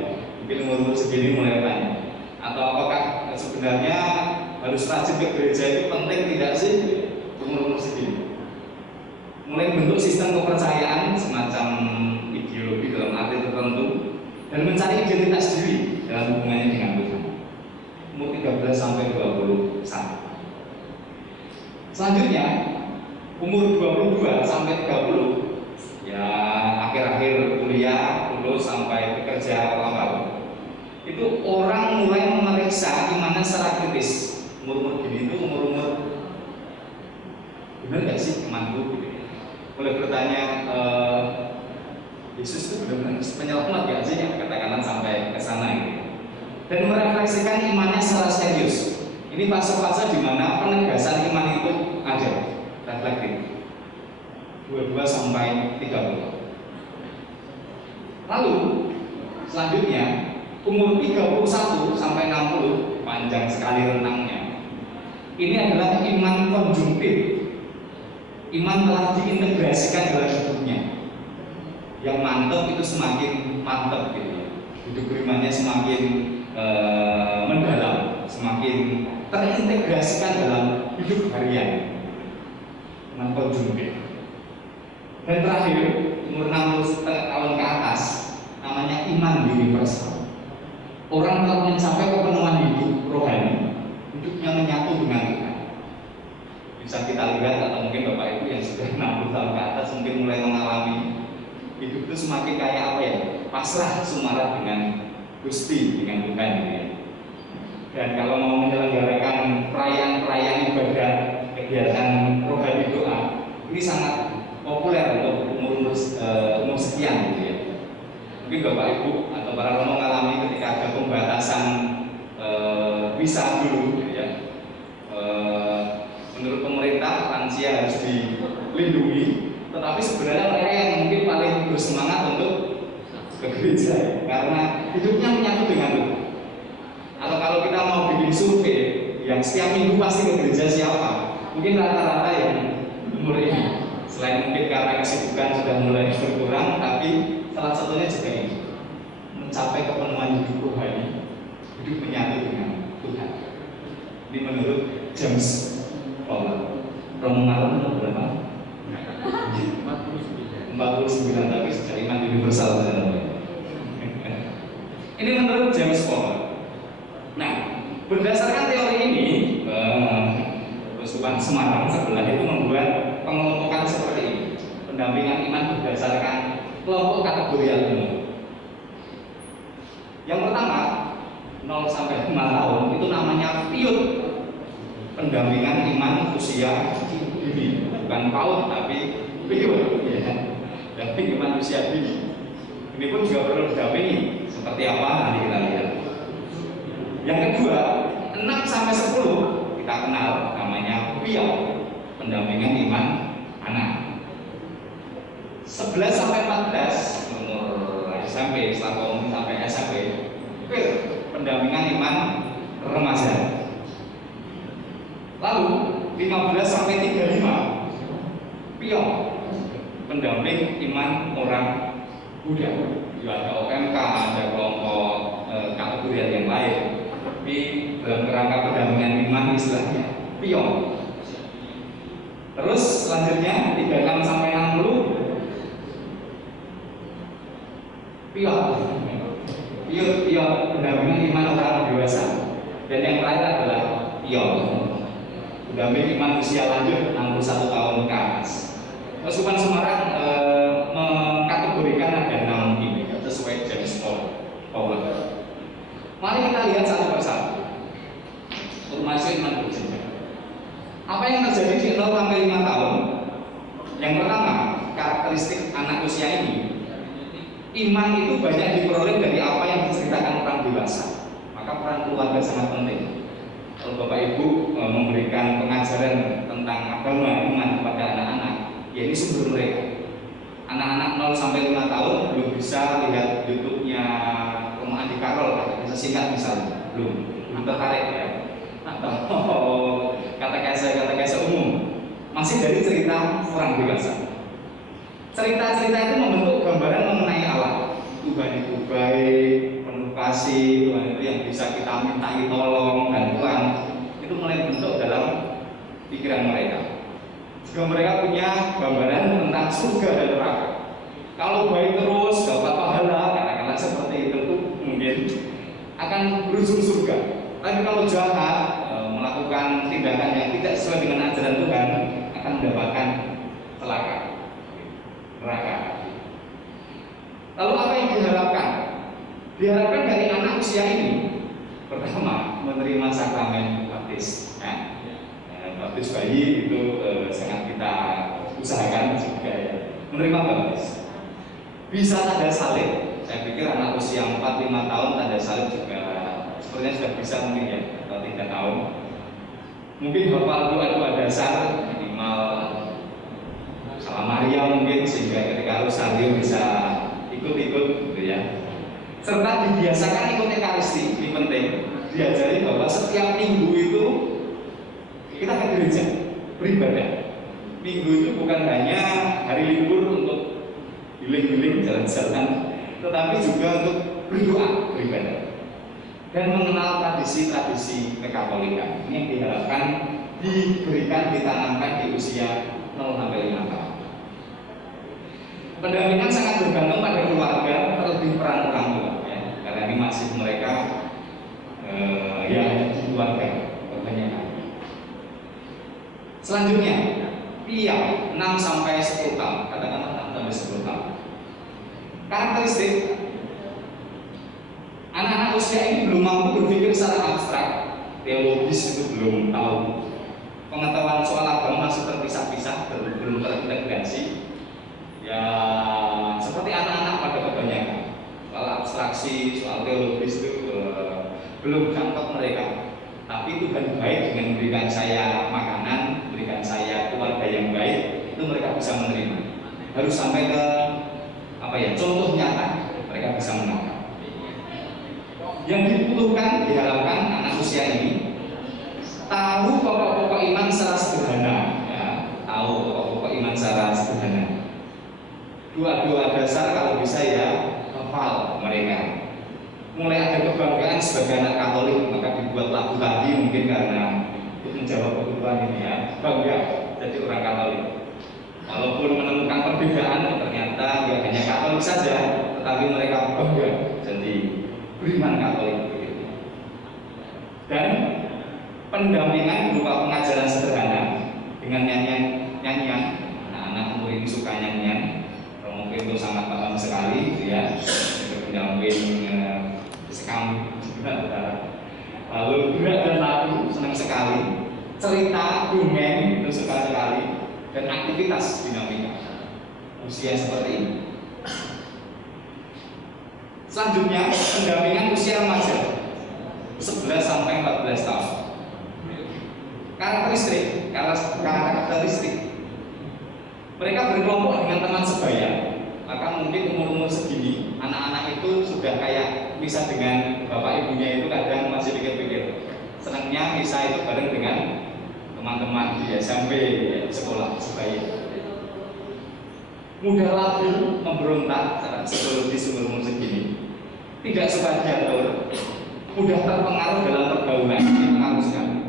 Mungkin umur segini mulai tanya. Atau apakah sebenarnya harus rajin ke gereja itu penting tidak sih umur segini? Mulai bentuk sistem kepercayaan semacam ideologi dalam arti tertentu dan mencari identitas diri dalam hubungannya dengan Tuhan. Umur 13 sampai 21. Selanjutnya umur 22 sampai 30, ya akhir-akhir kuliah lulus sampai bekerja awal, itu orang mulai memeriksa imannya secara kritis. Umur gini itu umur benar nggak sih imanku gitu ya? Mulai bertanya, Yesus itu benar-benar penyelamat nggak sih, ya katakanlah sampai ke sana gitu. Dan merefleksikan imannya secara serius. Ini fase-fase di mana penegasan iman itu ada, reflektif. 22 sampai 30. Lalu selanjutnya umur 31 sampai 60, panjang sekali rentangnya. Ini adalah iman konjungtif. Iman telah diintegrasikan dalam hidupnya. Yang mantap itu semakin mantap gitu ya. Hidup berimannya semakin mendalam, semakin terintegrasikan dalam hidup harian. Iman konjungtif. Dan terakhir, umur 60 tahun ke atas, namanya iman universal. Orang telah mencapai kepenuhan hidup rohani, hidupnya menyatu dengan Tuhan. Bisa kita lihat atau mungkin Bapak Ibu yang sudah 60 tahun ke atas mungkin mulai mengalami hidup itu semakin kayak apa ya? Pasrah sumarah dengan Gusti, dengan Tuhan gitu ya. Dan kalau mau menyelenggarakan perayaan-perayaan ibadah, kegiatan rohani doa, ini sangat populer untuk umur sekian gitu ya. Mungkin Bapak Ibu atau para romo mengalami ketika ada pembatasan visa dulu gitu ya. Menurut pemerintah lansia harus dilindungi, tetapi sebenarnya mereka yang mungkin paling bersemangat untuk ke gereja karena hidupnya menyatu dengan Tuhan. Atau kalau kita mau bikin survei yang setiap minggu pasti ke gereja siapa, mungkin rata-rata yang umur ini. Selain mungkin karena kesibukan sudah mulai berkurang, tapi salah satunya juga ini, mencapai kepenuhan hidup rohani, hidup menyatu dengan Tuhan. Ini menurut James Fowler. Romo malam nomor berapa? 49, tapi sejak iman universal. Ini menurut James Fowler. Nah, berdasarkan teori ini, Keuskupan Semarang sebelah itu membuat pengelompokan seperti ini. Pendampingan iman berdasarkan kelompok kategorial umum. Yang pertama, 0 sampai 5 tahun itu namanya PIUT, pendampingan iman usia dini, bukan PAUD tapi PIUT ya. Damping iman usia dini. Ini pun juga perlu didampingi. Seperti apa nanti kita lihat. Yang kedua, 6 sampai 10 kita kenal namanya PIAU, pendampingan iman anak. 11 sampai 14 umur SMP, setelah umum sampai SMP, pendampingan iman remaja. Lalu 15 sampai 35 pion, pendamping iman orang muda. Ya, ada OMK, ada kelompok kategori yang lain. Tapi dalam kerangka pendampingan iman istilahnya pion. Terus selanjutnya 36 sampai 60 pion pendampingan iman orang dewasa. Dan yang terakhir adalah pion pendamping iman usia lanjut 61 tahun ke atas. Keuskupan Semarang mengkategorikan ada 6 ini sesuai jenis power. Mari kita lihat satu persatu. Untuk masuk iman berjenjang. Apa yang terjadi di 0 sampai 5 tahun? Yang pertama, karakteristik anak usia ini, iman itu banyak diperoleh dari apa yang diceritakan orang dewasa. Maka peran keluarga sangat penting. Kalau Bapak Ibu memberikan pengajaran tentang agama iman kepada anak-anak, ya ini sumber mereka. Anak-anak 0 sampai 5 tahun belum bisa lihat YouTube-nya Rumah Andi Karol, bisa singkat misalnya, belum tertarik ya. Atau kata-kata umum, masih dari cerita orang dewasa. Cerita-cerita itu membentuk gambaran mengenai Allah. Tuhan itu baik, penuh kasih, Tuhan itu yang bisa kita mintai tolong, bantuan. Itu mulai bentuk dalam pikiran mereka. Jika mereka punya gambaran tentang surga dan neraka, kalau baik terus dapat pahala, katakanlah seperti itu mungkin akan berujung surga. Tapi kalau jahat, melakukan tindakan yang tidak sesuai dengan ajaran Tuhan, akan mendapatkan celaka, neraka. Lalu apa yang diharapkan? Diharapkan dari anak usia ini, pertama menerima sakramen baptis. Baptis bayi itu sangat kita usahakan juga ya. Menerima baptis. Bisa tanda salib. Saya pikir anak usia 4-5 tahun tanda salib juga sepertinya sudah bisa mungkin ya, atau 3 tahun. Mungkin hafal doa-doa dasar minimal Salam Maria mungkin, sehingga ketika Rosario bisa ikut-ikut gitu ya. Serta dibiasakan ikut Ekaristi, ini penting. Diajari bahwa setiap minggu itu kita ke gereja beribadah. Minggu itu bukan hanya hari libur untuk healing-healing jalan-jalan, tetapi juga untuk berdoa, beribadah dan mengenal tradisi-tradisi kekatolikan. Ini yang diharapkan diberikan, ditanamkan di usia 0 sampai 5 tahun. Pendampingan sangat bergantung pada keluarga, terlebih peran orang tua ya, karena ini masih mereka ya di keluarga kebanyakan. Selanjutnya, pian 6 sampai 10 tahun, katakanlah 6 sampai 10 tahun. Karakteristik anak-anak usia ini belum mampu berpikir secara abstrak, teologis itu belum tahu. Pengetahuan soal agama masih terpisah-pisah, belum terintegrasi. Ya seperti anak-anak pada kebanyakan. Soal abstraksi, soal teologis itu belum cangkep mereka. Tapi Tuhan baik dengan memberikan saya makanan, memberikan saya keluarga yang baik, itu mereka bisa menerima. Harus sampai ke contoh nyata, mereka bisa menangkap. Yang dibutuhkan, diharapkan anak usia ini tahu pokok-pokok iman secara sederhana, ya, tahu pokok-pokok iman secara sederhana. Doa-doa dasar kalau bisa ya hafal mereka. Mulai ada kebanggaan sebagai anak Katolik, maka dibuat lagu tadi mungkin karena untuk menjawab kebutuhan ini ya, bangga jadi orang Katolik. Walaupun menemukan perbedaan, ternyata tidak hanya Katolik saja, tetapi mereka bangga jadi beriman Katolik. Dan pendampingan berupa pengajaran sederhana dengan nyanyian, anak-anak umur ini suka nyanyian, mungkin itu sangat paham sekali, gitu ya. Pendamping sekam juga, lalu gerak dan lagu senang sekali, cerita dongeng itu suka sekali, dan aktivitas dinamika usia seperti ini. Selanjutnya pendampingan usia remaja 11 sampai 14 tahun. Karakteristik mereka berkelompok dengan teman sebaya maka mungkin umur-umur segini anak-anak itu sudah kayak misah dengan bapak ibunya itu kadang masih pikir-pikir senangnya misah itu bareng dengan teman-teman di SMP di sekolah sebaya mudah labil memberontak secara psikologis umur segini tidak suka diatur mudah terpengaruh dalam pergaulan ini pengaruh sekali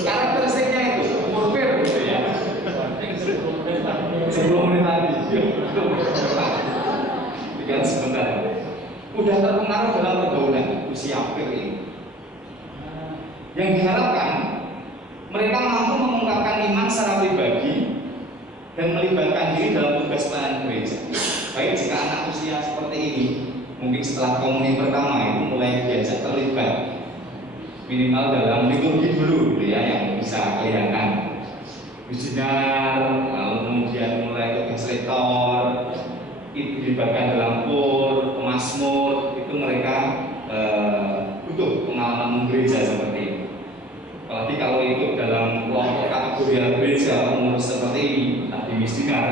karakteristiknya itu umur fair gitu ya 10 menit tadi tinggal sebentar mudah terpengaruh dalam pergaulan usia fair ini yang diharapkan mereka mampu mengungkapkan iman secara pribadi dan melibatkan diri dalam tugas pelayanan gereja baik jika anak usia seperti ini mungkin setelah komuni pertama itu mulai diajak terlibat minimal dalam liturgi dulu gitu ya yang bisa kelihatan misioner lalu kemudian mulai ke gesletor dilibatkan dalam kur, pemasmur itu mereka butuh pengalaman gereja seperti ini apalagi kalau itu dalam kelompok kategori gereja umur seperti ini di misioner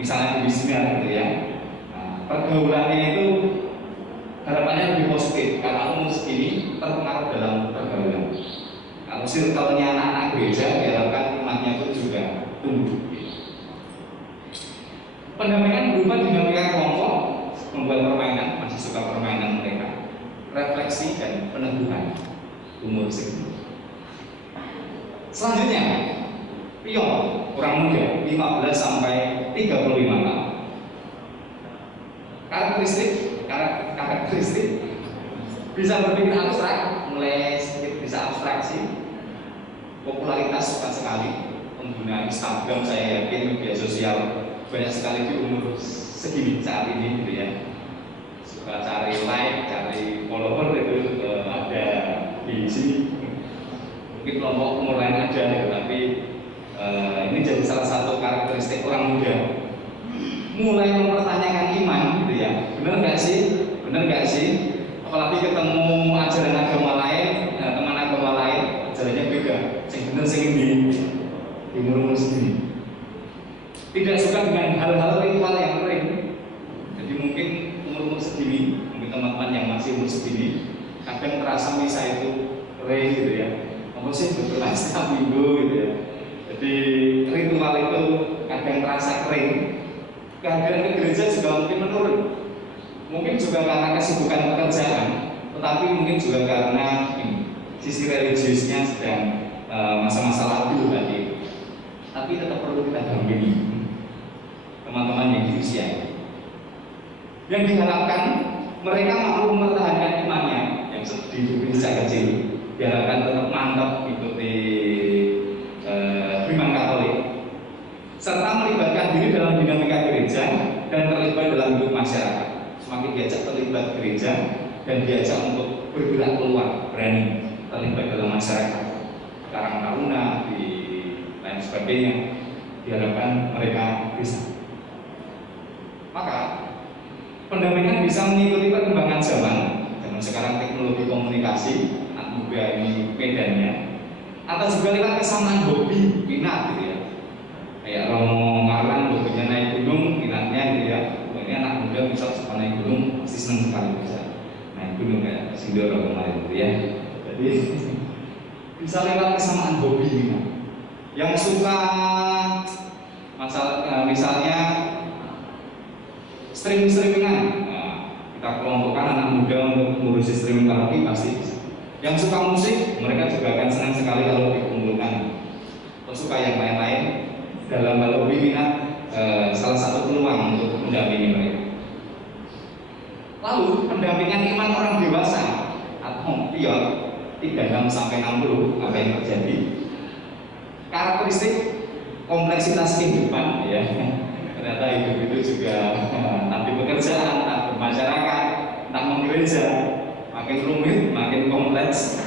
misalnya di misioner gitu ya pergaulannya itu harapannya lebih positif karena umur segini terpengaruh dalam pergaulan. Kalau circle-nya anak-anak gereja diharapkan imannya pun juga tumbuh. Pendampingan berupa dinamika kelompok, membuat permainan, masih suka permainan mereka, refleksi dan peneguhan umur segini. Selanjutnya, pion orang muda 15 sampai 35 tahun. Karakteristik bisa berpikir abstrak, mulai sedikit bisa abstraksi, popularitas suka sekali, pengguna Instagram saya yakin media sosial banyak sekali di umur segini saat ini gitu ya, suka cari like, cari follower itu ada di sini, mungkin kelompok umur lain ada gitu, tapi ini jadi salah satu karakteristik orang muda. Mulai mempertanyakan iman gitu ya, benar nggak sih apalagi ketemu ajaran agama lain teman agama lain ajarannya beda sing bener sing di umur segini tidak suka dengan hal-hal ritual yang kering jadi mungkin umur segini mungkin teman-teman yang masih umur segini kadang terasa misa itu kering gitu ya apa sih betul setiap minggu gitu ya jadi ritual itu kadang terasa kering kehadiran ke gereja juga mungkin menurun mungkin juga karena kesibukan pekerjaan tetapi mungkin juga karena sisi religiusnya sedang masa-masa labil tadi tapi tetap perlu kita dampingi teman-teman yang di usia yang diharapkan mereka mampu mempertahankan imannya yang di gereja kecil diharapkan tetap mantap mengikuti iman Katolik serta melibatkan diri dalam dinamika gereja dan terlibat dalam hidup masyarakat. Semakin diajak terlibat gereja dan diajak untuk bergerak keluar, berani terlibat dalam masyarakat, Karang Taruna, di lain sebagainya, diharapkan mereka bisa. Maka pendampingan bisa mengikuti perkembangan zaman sekarang teknologi komunikasi, anak muda ini medannya, atau juga lewat kesamaan hobi, minat gitu ya. Kayak Romo Marlan hobinya naik gunung, minatnya gitu ya. Ini anak muda bisa suka naik gunung, pasti senang sekali bisa naik gunung kayak Sindoro kemarin gitu ya. Jadi bisa lewat kesamaan hobi minat. Yang suka misalnya streaming-streamingan, kita kelompokkan anak muda untuk mengurusi streaming karaoke pasti bisa. Yang suka musik, mereka juga akan senang sekali kalau dikumpulkan. Suka yang lain-lain dalam hal hobi minat salah satu peluang untuk mendampingi mereka. Lalu pendampingan iman orang dewasa atau pion 36 sampai 60 apa yang terjadi? Karakteristik kompleksitas kehidupan ya. Ternyata hidup itu juga entah di pekerjaan, entah bermasyarakat, entah menggereja, makin rumit, makin kompleks.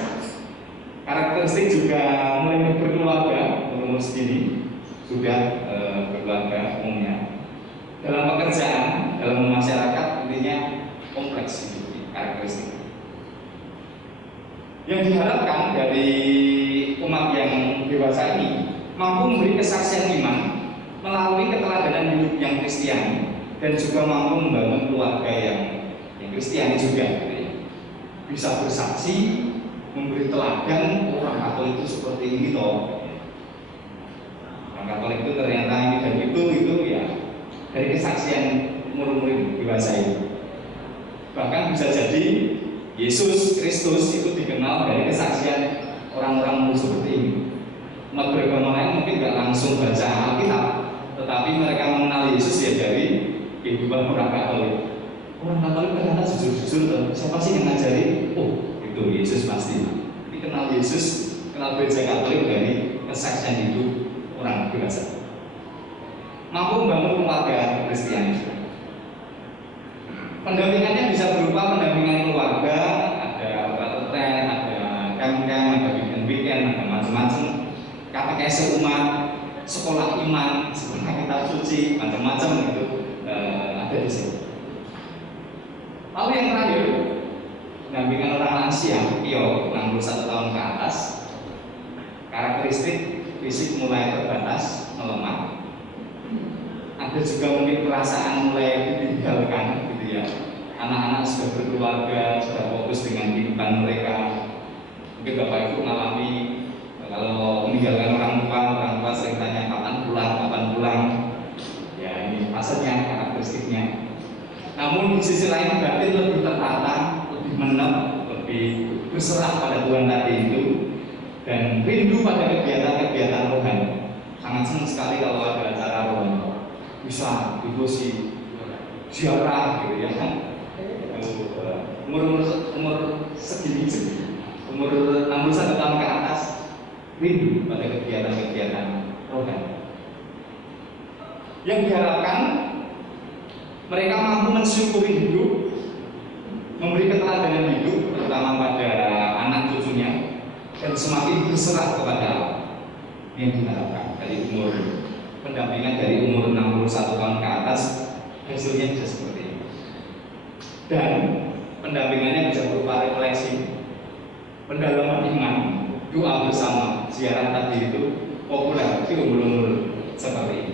Karakteristik juga mulai berkeluarga umur segini sudah berkeluarga umumnya. Dalam pekerjaan, dalam masyarakat intinya kompleks ini karakteristik. Yang diharapkan dari umat yang dewasa ini mampu memberi kesaksian iman melalui keteladanan hidup yang Kristiani dan juga mampu membangun keluarga yang Kristiani juga, gitu ya. Bisa bersaksi, memberi teladan orang Katolik itu seperti ini toh. Orang Katolik itu ternyata ini dan itu ya dari kesaksian umur-umur dewasa ini. Bahkan bisa jadi Yesus Kristus itu dikenal dari kesaksian orang-orang umur seperti ini. Umat beragama lain mungkin nggak langsung baca Alkitab, tetapi mereka mengenal Yesus ya dari kehidupan orang Katolik. Orang Katolik ternyata jujur-jujur, siapa sih yang ngajari? Oh, itu Yesus pasti. Tapi kenal Yesus, kenal gereja Katolik dari kesaksian hidup orang dewasa. Mampu membangun keluarga Kristiani. Pendampingannya bisa berupa pendampingan keluarga, ada retret, ada camp-camp, ada weekend-weekend, ada macam-macam. Katekese umat, sekolah iman, sekolah kitab suci, macam-macam itu ada di sini. Lalu yang terakhir, pendampingan orang lansia, 61 tahun ke atas, karakteristik fisik mulai terbatas, melemah. Ada juga mungkin perasaan mulai ditinggalkan, gitu ya. Anak-anak sudah berkeluarga, sudah fokus dengan kehidupan mereka. Mungkin Bapak Ibu mengalami kalau meninggalkan orang tua sering tanya kapan pulang. Ya ini fasenya, karakteristiknya. Namun di sisi lain batin lebih tertata, lebih menep, lebih berserah pada Tuhan tadi itu, dan rindu pada kegiatan-kegiatan rohani. Sangat senang sekali kalau ada acara rohani, bisa devosi, ziarah, gitu ya kan. Umur segini, umur 61 tahun ke atas, rindu pada kegiatan-kegiatan rohani. Yang diharapkan mereka mampu mensyukuri hidup, memberi keteladanan hidup, terutama pada anak cucunya, dan semakin berserah kepada Allah. Yang diharapkan dari umur pendampingan dari umur 61 tahun ke atas, hasilnya bisa seperti ini. Dan pendampingannya bisa berupa refleksi, pendalaman iman, doa bersama, ziarah tadi itu populer di umur-umur seperti ini.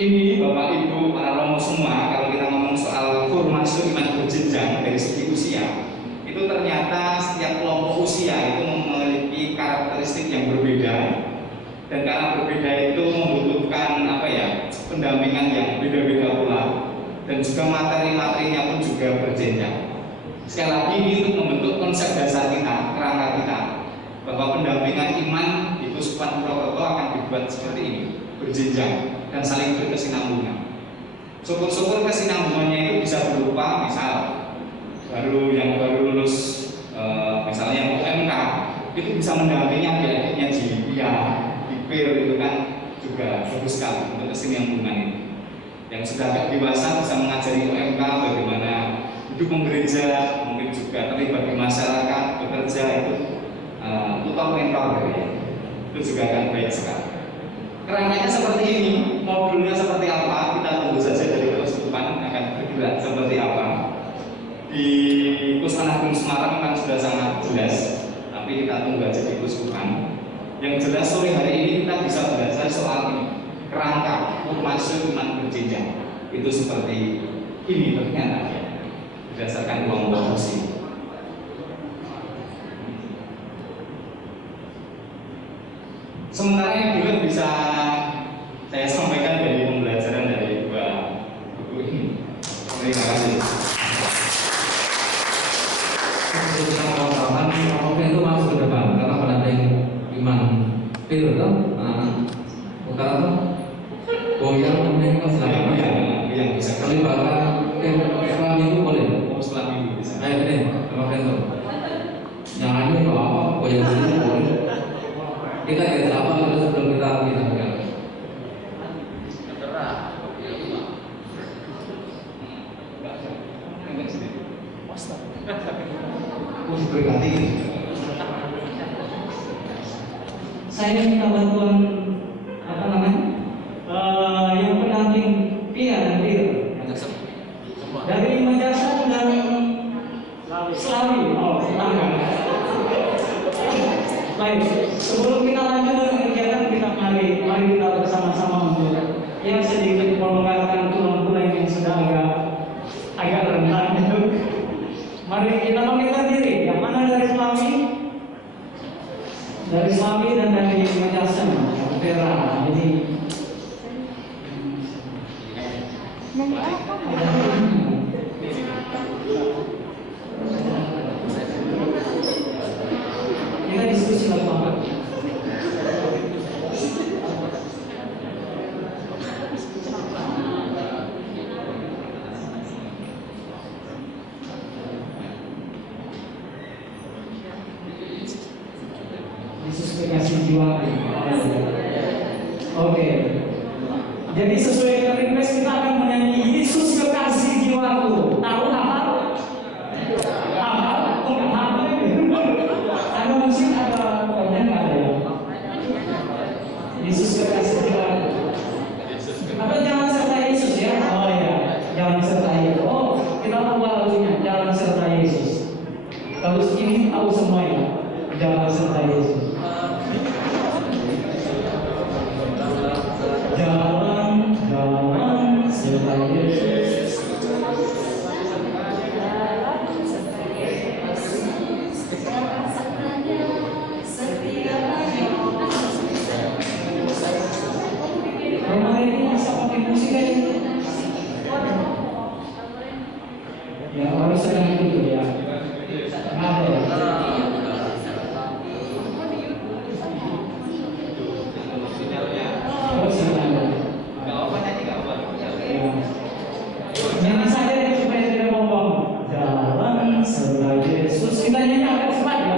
Ini Bapak Ibu para romo semua, kalau kita ngomong soal formasi iman berjenjang dari segi usia, itu ternyata setiap kelompok usia itu memiliki karakteristik yang berbeda, dan karena berbeda itu membutuhkan pendampingan yang beda-beda pula, dan juga materi-materinya pun juga berjenjang. Sekali lagi ini untuk membentuk konsep dasar kita, kerangka kita, bahwa pendampingan iman di Kuskupan Purwokerto akan dibuat seperti ini, berjenjang dan saling berkesinambungan. Syukur-syukur kesinambungannya itu bisa berupa misal yang baru lulus misalnya UMK itu bisa mendampingi adik-adiknya di PIR itu kan juga bagus sekali untuk kesinambungan ini. Yang sudah agak dewasa bisa mengajari UMK bagaimana hidup gereja, mungkin juga terlibat di masyarakat, bekerja itu tutor mentor gitu ya. Itu juga akan baik sekali. Kerangkanya seperti ini, modulnya seperti apa, kita tunggu saja dari Kuskupan akan bergerak seperti apa. Di Kuskupan Agung Semarang kan sudah sangat jelas, tapi kita tunggu aja di Kuskupan. Yang jelas sore hari ini kita bisa belajar soal ini, kerangka formasi iman berjenjang. Itu seperti ini ternyata ya, berdasarkan kelompok usia. Sementara yang juga bisa saya sampaikan dari pembelajaran dari dua buku ini. Terima kasih. Kita kawan-kawan, oke itu masuk ke depan karena pendamping iman PIR kan, bukan goyang namanya kan silakan yang bisa kali bakal setelah minggu boleh. Setelah minggu bisa. Ayo ini, sama Vento. Nyanyi nggak apa, goyang dulu boleh. Kita lihat apa dulu sebelum kita bilang. Saya minta bantuan yang pendamping PIR dan PIR. Mari kita bangkitkan diri. Yang mana dari suami? Dari suami dan dari Majasen, yang Vera. Jadi kita diskusi lapangan. Yesus kekasih jiwa. Oke. Jadi sesuai dengan request kita akan menyanyi Yesus kekasih jiwaku. Tahu hafal? Hafal? Oh nggak hafal? Ada musik, ada konten nggak ada ya? Yesus kekasih jiwaku. Apa jangan serta Yesus ya? Oh ya, jangan serta Yesus. Oh kita tahu lagunya, jangan serta Yesus. Kalau ini tahu semua ya, jangan serta Yesus. Jalan serta Yesus. Rumah ini bisa pakai musik aja. Ya harus sedang dulu ya. Ada ya. Nyanyi saja ya supaya tidak bohong. Jalan serta Yesus. Kita nyanyi agak cepat ya.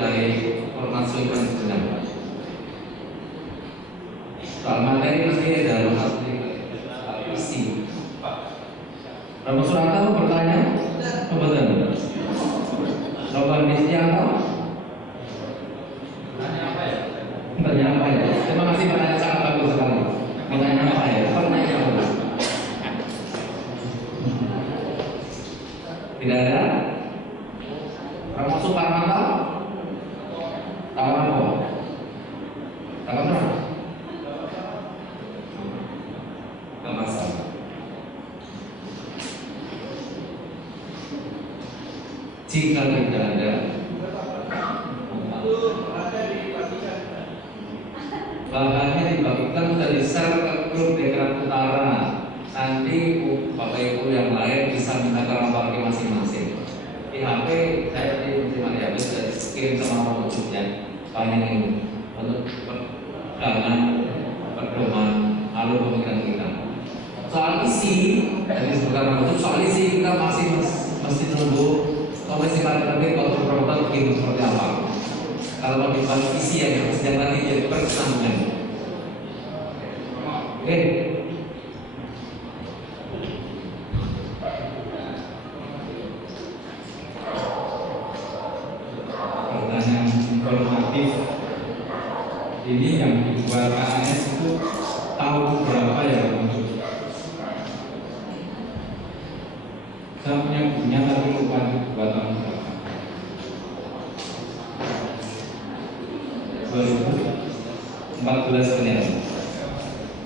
dari formasi sebenarnya. Soal materi pasti ada isi. Bapak Surata bertanya, betul. Bapak Distianto, bertanya apa ya? Terima kasih pertanyaan sangat bagus sekali. Bertanya apa ya? Pertanyaan apa? Tidak ada. Bapak Suparmata, tawaran apa? Tawaran apa? Tidak masalah. Jika tidak ada, bahannya dibagikan dari share ke grup Dekran Utara. Nanti Bapak Ibu yang lain bisa minta gambar masing-masing. Di HP saya di Maria bisa kirim sama wujudnya. Banyak ini untuk pegangan pedoman alur pemikiran kita. Soal isi, tadi sebutkan itu soal isi kita masih nunggu komisi parlemen waktu program begini seperti apa. Kalau mau dibahas isi yang sedang nanti jadi perkenalan. Oke. Pertanyaan informatif ini yang dibuat KNS itu tahun berapa ya untuk? Saya punya tapi lupa buat tahun berapa. 2014 benar.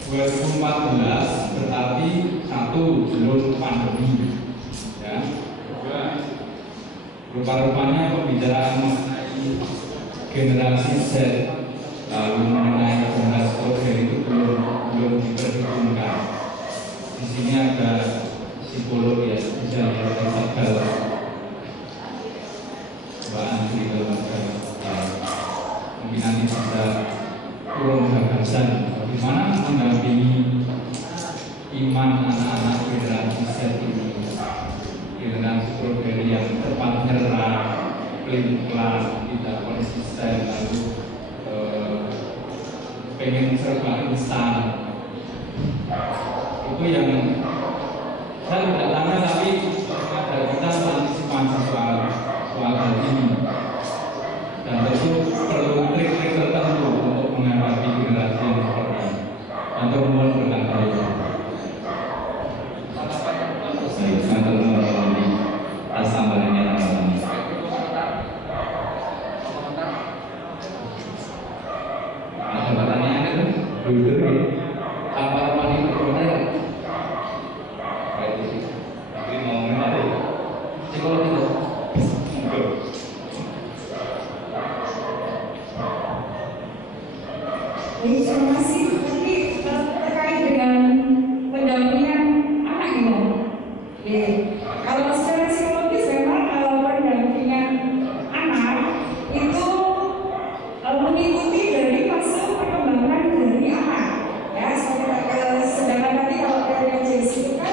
2014 berarti satu sebelum pandemi, ya. Rupa-rupanya pembicaraan mengenai generasi Z lalu mengenai generasi program itu belum diperhitungkan. Di sini ada psikolog ya, misalnya gagal. Mbak Andri mungkin nanti bisa turun gagasan bagaimana mendampingi iman anak-anak generasi Z ini, generasi strawberry yang cepat nyerah, pelin-pelan, tidak konsisten, lalu pengen serba instan. Itu yang saya tidak tanya, tapi ada kita antisipasi soal hal ini. Dan tentu perlu trik-trik tertentu untuk menghadapi generasi yang seperti ini. Untuk membuat berkata itu. Saya sangat mengalami rasa bahagia dalam ini. Ada pertanyaan itu? Dulu apa lagi berkomentar? Tapi mau menarik. Psikolog itu. Informasi tadi terkait dengan pendampingan anak ini. Kalau secara psikologis memang pendampingan anak itu mengikuti dari fase perkembangan dari anak. Ya, sedangkan tadi kalau dari JC itu kan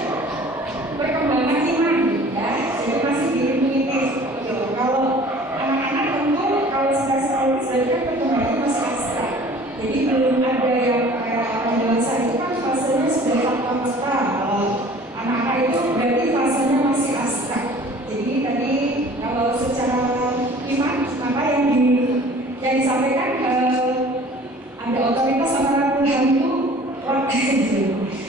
perkembangan iman, ya, jadi masih diimiti. Kalau anak-anak tentu kalau secara psikologis dari kan perkembangannya masih abstrak. Jadi belum ada yang kayak orang dewasa itu kan fasenya sudah fakta-fakta. Kalau anak-anak itu berarti fasenya masih abstrak. Jadi tadi kalau secara iman maka yang disampaikan ada otoritas antara Tuhan itu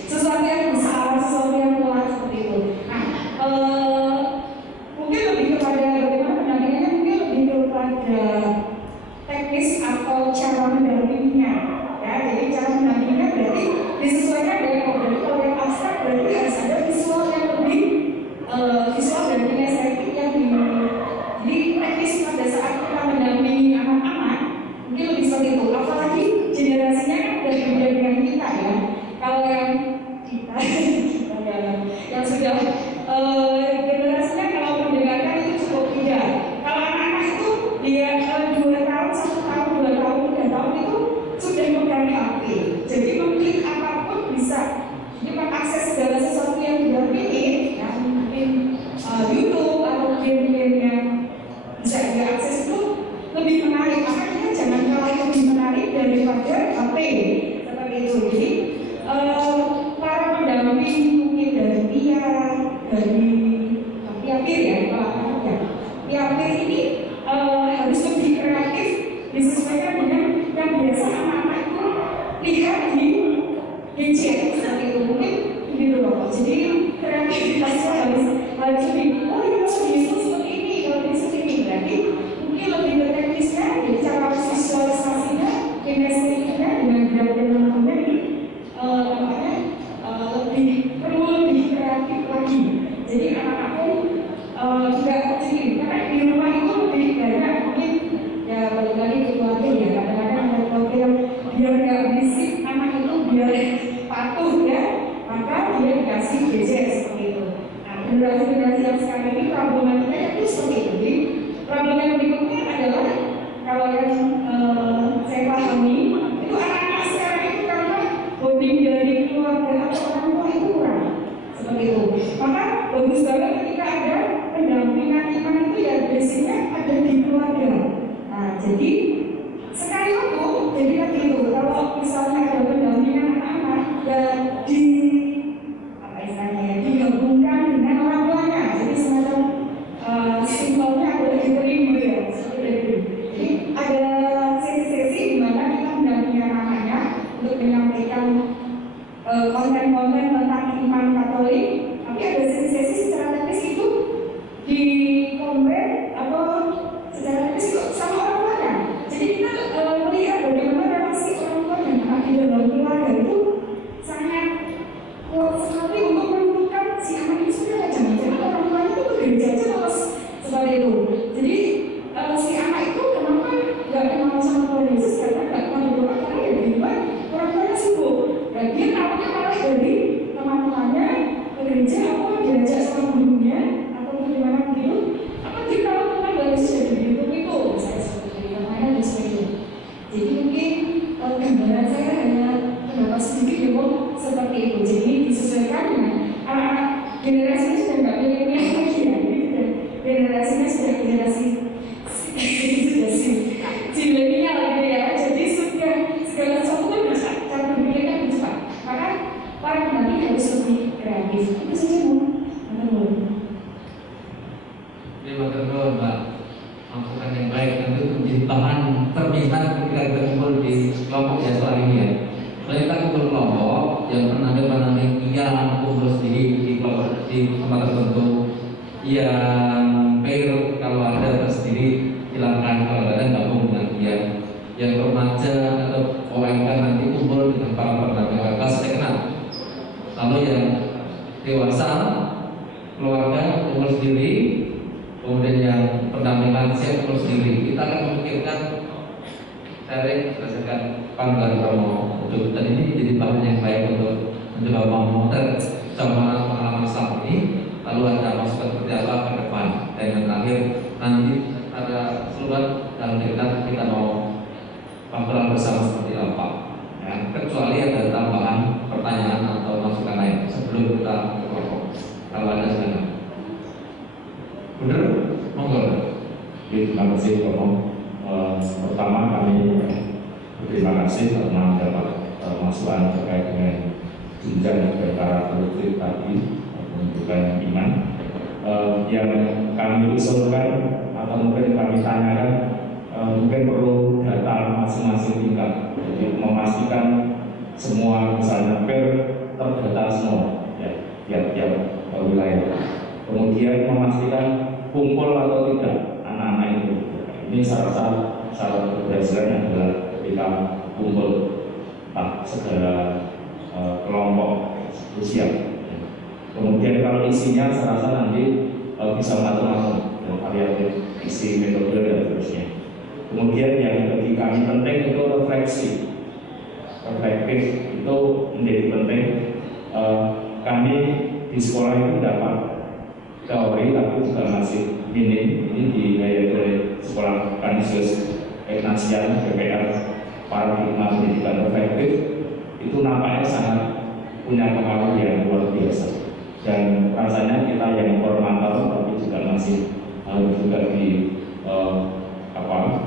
sesuatu yang besar, sesuatu yang luar seperti itu. Nah, mungkin lebih kepada bagaimana pendampingannya, mungkin lebih kepada teknis atau Jadi kreativitasnya harus lebih, oh ini kalau Yesus seperti ini, kalau Yesus seperti ini, berarti mungkin lebih ke teknisnya, jadi cara visualisasinya, kinestetiknya dengan gerak dan lakunya ini lebih perlu lebih kreatif lagi. Jadi anak-anak pun juga sendiri, karena di rumah itu lebih banyak mungkin ya balik lagi ke keluarga ya, kadang-kadang ada keluarga yang biar nggak berisik anak itu biar patuh ya, maka dia dikasih gadget seperti itu. Nah, generasi-generasi yang sekarang ini problematikanya itu seperti itu. Jadi problem yang berikutnya adalah kalau yang saya pahami itu anak-anak sekarang itu karena bonding dari keluarga atau orang tua itu kurang seperti itu. Maka bagus banget ketika ada pendampingan iman itu ya biasanya ada di keluarga. Nah, jadi sekali waktu jadi tadi itu kalau misalnya ada pendampingan anak-anak dan di apa istilahnya ya, digabungkan dengan orang tuanya, jadi semacam simpelnya adalah giving ya, seperti itu. Jadi ada sesi-sesi di mana kita mendampingi anak-anaknya untuk menyampaikan konten-konten tentang iman Katolik, tapi ada sesi-sesi secara teknis itu di compare atau secara teknis itu sama orang tuanya. Jadi kita melihat bagaimana relasi orang tua dan anak di dalam keluarga itu sangat kuat sekali untuk menentukan si anak itu sebenarnya jangan-jangan orang tuanya itu ke gereja aja terus seperti itu. Jadi si anak itu kenapa nggak kenal sama Tuhan Yesus karena nggak kenal berdoa karena ya di luar orang tuanya sibuk. Dan dia tahunya malah dari teman-temannya ke gereja atau diajak sama gurunya atau bagaimana begitu. Apa dia tahu tentang Tuhan Yesus dari YouTube itu misalnya seperti itu, namanya dan sebagainya. Jadi mungkin gambaran saya hanya terdapat sedikit ya kok seperti itu. Jadi disesuaikan dengan anak-anak generasinya sudah nggak milenial lagi ya. Generasinya sudah generasi milenial gitu ya. Jadi sudah segala sesuatu pun bisa cara berpikirnya lebih cepat. Maka para pendamping harus lebih kreatif. Itu saja Bu. Terima kasih Mbak. Masukan yang baik tentu menjadi bahan terminat ketika kita kumpul di kelompok ya soal ini ya. Kalau kita kumpul kelompok yang pernah yang kumpul sendiri di kelompok di tempat tertentu yang fair kalau ada tersendiri silakan, kalau ada gabung dengan dia. Yang remaja atau OMK nanti kumpul dengan para pendamping kelas teknik. Lalu yang dewasa keluarga kumpul sendiri, kemudian yang pendamping lansia kumpul sendiri. Kita akan memikirkan sharing berdasarkan panggilan promo untuk, dan ini menjadi bahan yang baik untuk mencoba memotret zaman pengalaman selama ini. Lalu ada masukan seperti apa ke depan, dan yang terakhir nanti ada keseluruhan dalam kita mau panggilan bersama seperti apa ya, kecuali ada tambahan pertanyaan atau masukan lain sebelum kita ke kelompok. Kalau ada silakan. Benar? Monggo. Terima kasih Bapak. Pertama kami berterima kasih karena dapat masukan terkait dengan jenjang antara politik tadi menunjukkan iman. Yang kami usulkan atau mungkin kami tanyakan, mungkin perlu data masing-masing tingkat, jadi memastikan semua misalnya terdata semua ya tiap-tiap wilayah. Kemudian memastikan kumpul atau tidak anak-anak itu. Ini saya rasa syarat keberhasilan adalah ketika kumpul segala kelompok usia. Kemudian kalau isinya saya rasa nanti bisa macam-macam dan variatif, isi, metode dan seterusnya. Kemudian yang bagi kami penting itu refleksi. Reflektif itu menjadi penting. Kami di sekolah itu dapat teori tapi juga masih minim. Ini dibiayai oleh sekolah Kanisius Ignatian PPR Paradigma Pendidikan Reflektif. Itu nampaknya sangat punya pengaruh yang luar biasa. Dan rasanya kita yang formator tapi juga masih juga di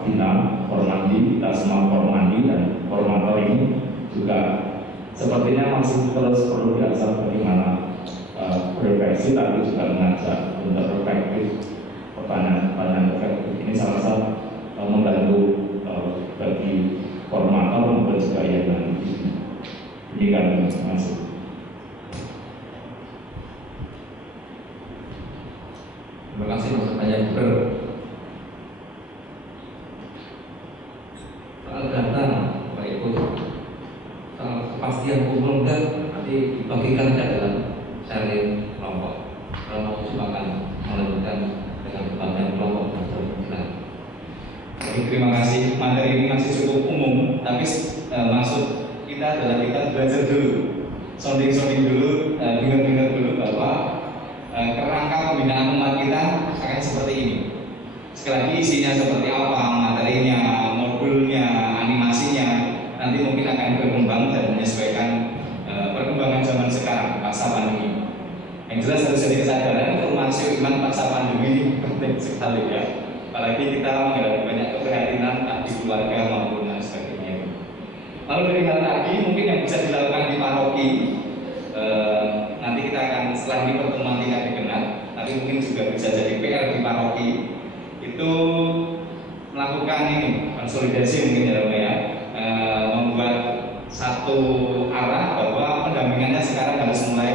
bina formandi, kita semua formandi dan formator ini juga sepertinya masih terus perlu diasah bagaimana berefleksi tapi juga mengajak untuk reflektif, pertanyaan reflektif ini salah satu membantu bagi formator maupun juga yang nanti ini kan masuk. materi ini masih cukup umum, tapi maksud kita adalah kita belajar dulu, sounding dulu, dengar dulu bahwa kerangka pembinaan umat kita akan seperti ini. Sekali lagi isinya seperti apa, materinya, modulnya, animasinya, nanti mungkin akan berkembang dan menyesuaikan perkembangan zaman sekarang pasca pandemi. Yang jelas harus jadi kesadaran formasi iman pasca pandemi ini penting sekali ya. Apalagi kita menghadapi banyak keprihatinan di keluarga maupun dan sebagainya. Lalu dari hal tadi mungkin yang bisa dilakukan di paroki, nanti kita akan setelah ini pertemuan tingkat dikenal, tapi mungkin juga bisa jadi PR di paroki itu melakukan ini konsolidasi mungkin ya Bapak ya, membuat satu arah bahwa pendampingannya sekarang harus mulai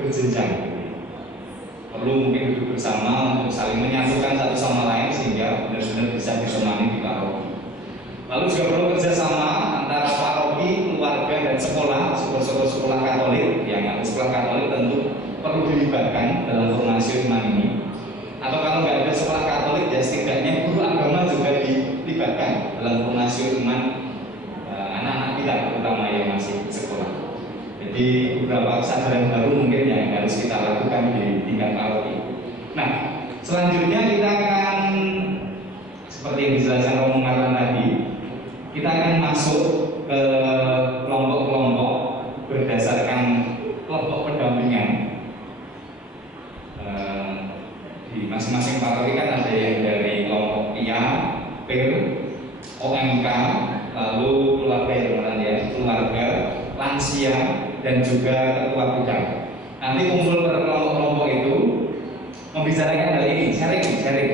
berjenjang. Perlu mungkin duduk bersama untuk saling menyatukan satu sama lain sehingga benar-benar bisa ditemani di paroki. Lalu juga perlu kerjasama antara paroki, keluarga dan sekolah Katolik. Yang sekolah Katolik tentu perlu dilibatkan dalam formasi iman ini. Atau kalau nggak ada sekolah Katolik, ya setidaknya guru agama juga dilibatkan dalam formasi iman anak-anak kita, terutama yang masih sekolah. Jadi beberapa kesadaran baru mungkin yang harus kita lakukan di tingkat paroki. Nah, selanjutnya kita akan seperti yang dijelaskan Romo Marwan tadi, kita akan masuk ke kelompok-kelompok berdasarkan kelompok pendampingan. Di masing-masing paroki kan ada yang dari kelompok PIA, PIR, OMK, lalu keluarga, lansia, dan juga ketua bidang. Nanti kumpul per kelompok itu membicarakan hal ini, sharing.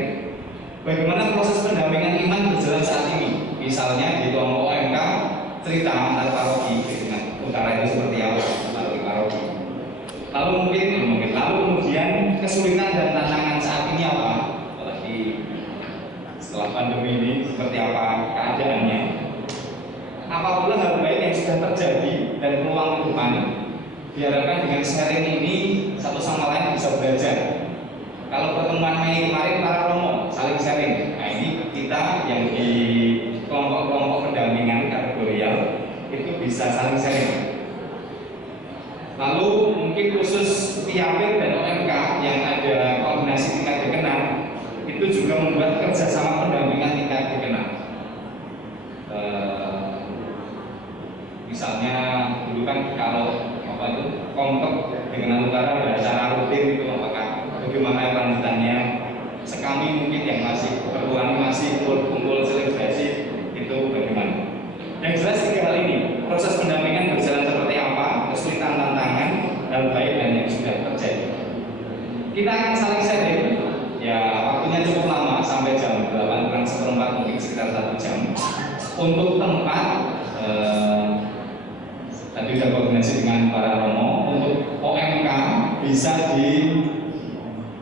Bagaimana proses pendampingan iman berjalan saat ini? Misalnya di kelompok OMK cerita antar paroki dengan utara itu seperti apa paroki. Lalu kemudian kesulitan dan tantangan saat ini apa? Apalagi setelah pandemi ini seperti apa keadaannya? Apa pula hal baik yang sudah terjadi dan peluang ke depan? Diharapkan dengan sharing ini satu sama lain bisa belajar. Kalau pertemuan Mei kemarin para romo saling sharing. Nah ini kita yang di kelompok-kelompok pendampingan kategorial itu bisa saling sharing. Lalu mungkin khusus PIAPIR dan OMK yang ada koordinasi tingkat dekenan itu juga membuat kerjasama pendampingan tingkat dekenan. Misalnya dulu kan kalau komplek dengan utara ada acara rutin itu apakah bagaimana lanjutannya? Sekami mungkin yang masih perluan masih kumpul selebrasi itu bagaimana? Yang jelas tiga hal ini proses pendampingan berjalan seperti apa, kesulitan tantangan, hal baik dan yang sudah terjadi. Kita akan saling sharing. Ya waktunya cukup lama sampai jam 8 kurang seperempat mungkin sekitar 1 jam. Untuk tempat tadi sudah koordinasi dengan para romo. Untuk OMK bisa di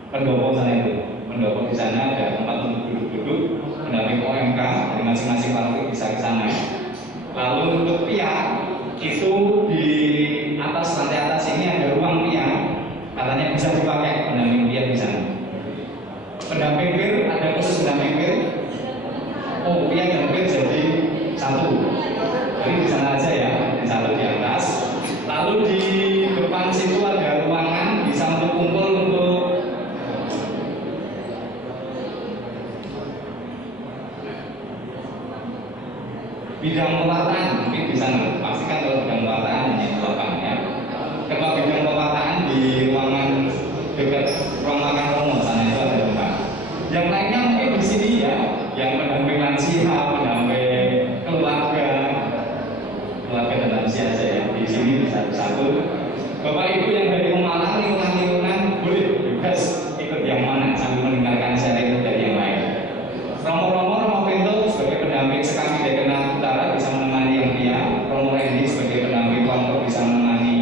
pendopo sana itu. Pendopo di sana ada tempat untuk duduk-duduk. Pendamping OMK dari masing-masing paroki bisa ke sana. Lalu untuk PIA itu di atas lantai atas ini ada ruang PIA. Katanya bisa dipakai pendamping PIA di sana. Pendamping PIR ada khusus pendamping PIR. Oh PIA dan PIR jadi satu. Jadi di sana aja ya. Satu di atas, lalu di depan situ ada ruangan bisa untuk kumpul untuk bidang pewartaan mungkin di sana. Pastikan kalau bidang pewartaan hanya di lapangan ya. Kalau bidang pewartaan di ruangan dekat ruang makan romo sana itu ada tempat. Yang lainnya mungkin di sini ya, yang pendamping lansia, pendamping keluarga dan lansia saja ya. Di sini bisa satu. Bapak Ibu yang dari Pemalang, lingkungan boleh bebas ikut yang mana sambil mendengarkan sharing dari yang lain. Romo Vento sebagai pendamping sekami dekenat utara bisa menemani yang PIA. Romo Randy sebagai pendamping kelompok bisa menemani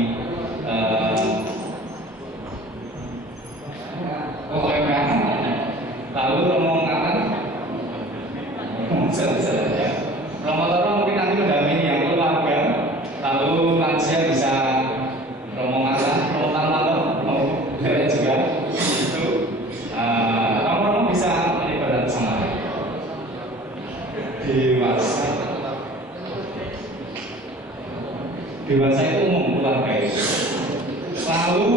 dewasa itu umum keluarga itu. Lalu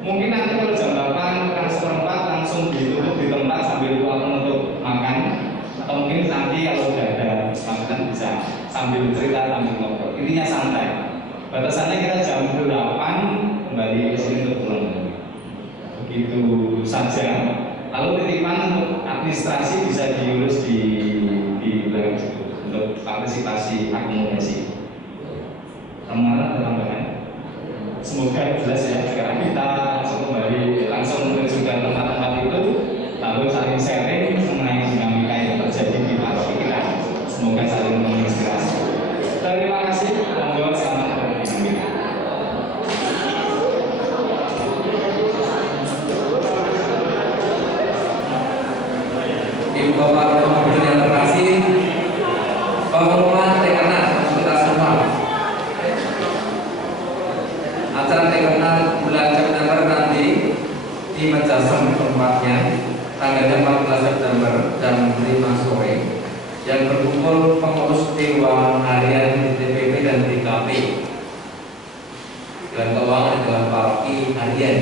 mungkin nanti kalau jam 8 kurang seperempat langsung ditutup di tempat sambil untuk makan, atau mungkin nanti kalau udah ada makanan bisa sambil cerita sambil ngobrol. Intinya santai. Batasannya kita jam 8 kembali ke sini untuk pulang. Begitu saja. Lalu titipan untuk administrasi bisa diurus di belakang situ untuk partisipasi akomodasi. Teman-teman ada tambahan? Semoga jelas ya. Sekarang kita langsung menuju ke tempat-tempat itu, lalu saling sharing mengenai dinamika yang terjadi di paroki kita. Semoga saling menginspirasi. Terima kasih. Monggo selamat berdinamika. Ibu Bapak Pemimpin yang terkasih, pengumuman Tekena kita semua. Acara Tekena bulan September nanti di Mejasem tempatnya, tanggalnya 14 September jam 5 sore, yang berkumpul pengurus Dewan Harian di DPP dan DKP, Dewan Keuangan dan Dewan Paroki Harian,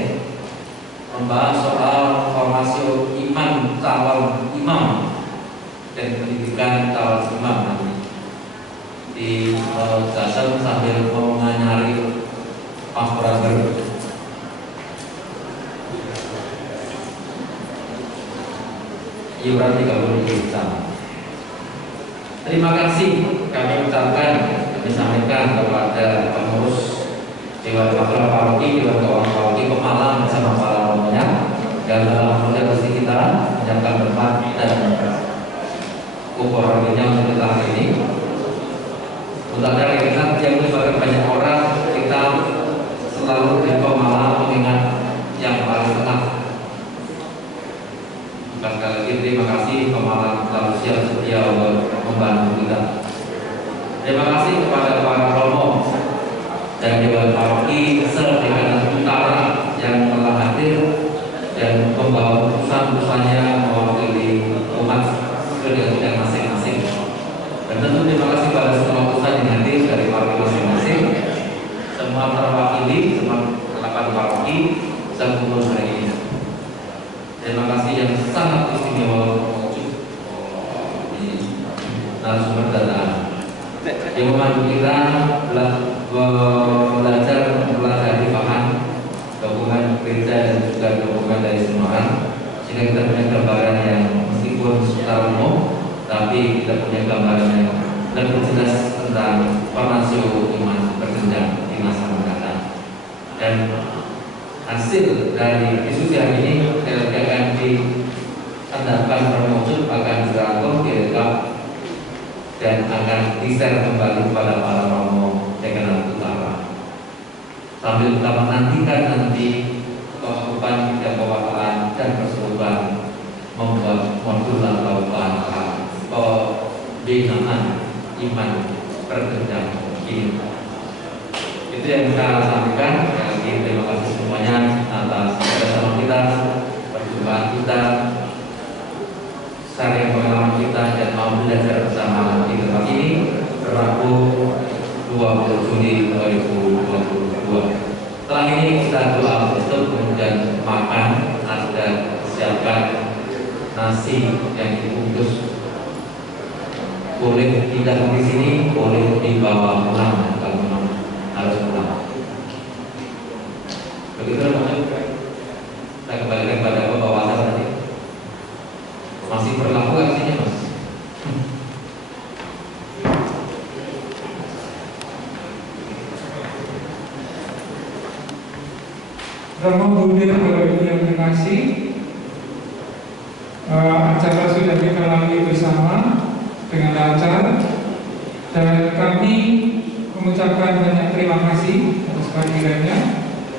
membahas soal formasi imam, calon imam dan pendidikan calon imam nanti di Mejasem sambil menyari paspor baru. Iuran 30 juta. Terima kasih kami ucapkan, kami sampaikan kepada pengurus Dewan Pakar Paroki, Dewan Keuangan Paroki Pemalang bersama para romonya, dan alhamdulillah pasti kita menyiapkan tempat dan kupon harganya untuk kita hari ini. Untuk acara kita yang melibatkan banyak orang, kita selalu di Pemalang mengingat yang paling tengah. Sekali lagi terima kasih Pemalang selalu siap sedia membantu kita. Terima kasih kepada para romo dan Dewan Paroki se-Dekana Utara yang telah hadir dan membawa urusan-urusannya mewakili umat kedaulatan masing-masing. Dan tentu terima kasih pada semua urusan yang hadir dari paroki masing-masing, semua terwakili, semua 8 paroki sebelum hari ini. Terima kasih yang sangat istimewa di narasumber data yang memandu kita belajar mempelajari bahan dokumen gereja dan juga dokumen dari Semarang, sehingga kita punya gambaran yang meskipun secara umum tapi kita punya gambaran yang lebih jelas tentang formasi iman berjenjang di masa mendatang. Dan hasil dari diskusi hari ini akan diandalkan berwujud, akan dirangkum, direkam dan akan di-share kembali kepada para romo Dekana Utara. Sambil kita menantikan nanti kewajiban bidang kewartaan dan persetujuan membuat modul atau pembinaan iman berjenjang ini. Itu yang saya sampaikan. Lagi terima kasih semuanya atas kerjasama kita, perjumpaan kita, sharing pengalaman kita, dan mau belajar bersama di tempat ini Rabu 20 Juni 2022. Setelah ini kita doa untuk kemudian makan. Ada siapkan nasi yang dibungkus. Boleh tidak di sini, boleh dibawa pulang kalau memang harus pulang. Begitu maksud saya kembalikan pada pembawasan tadi. Masih berlaku artinya mas. Romo Budir Bapak Ibu yang terkasih, acara sudah kita lalui bersama dengan lancar, dan kami mengucapkan banyak terima kasih atas kehadirannya,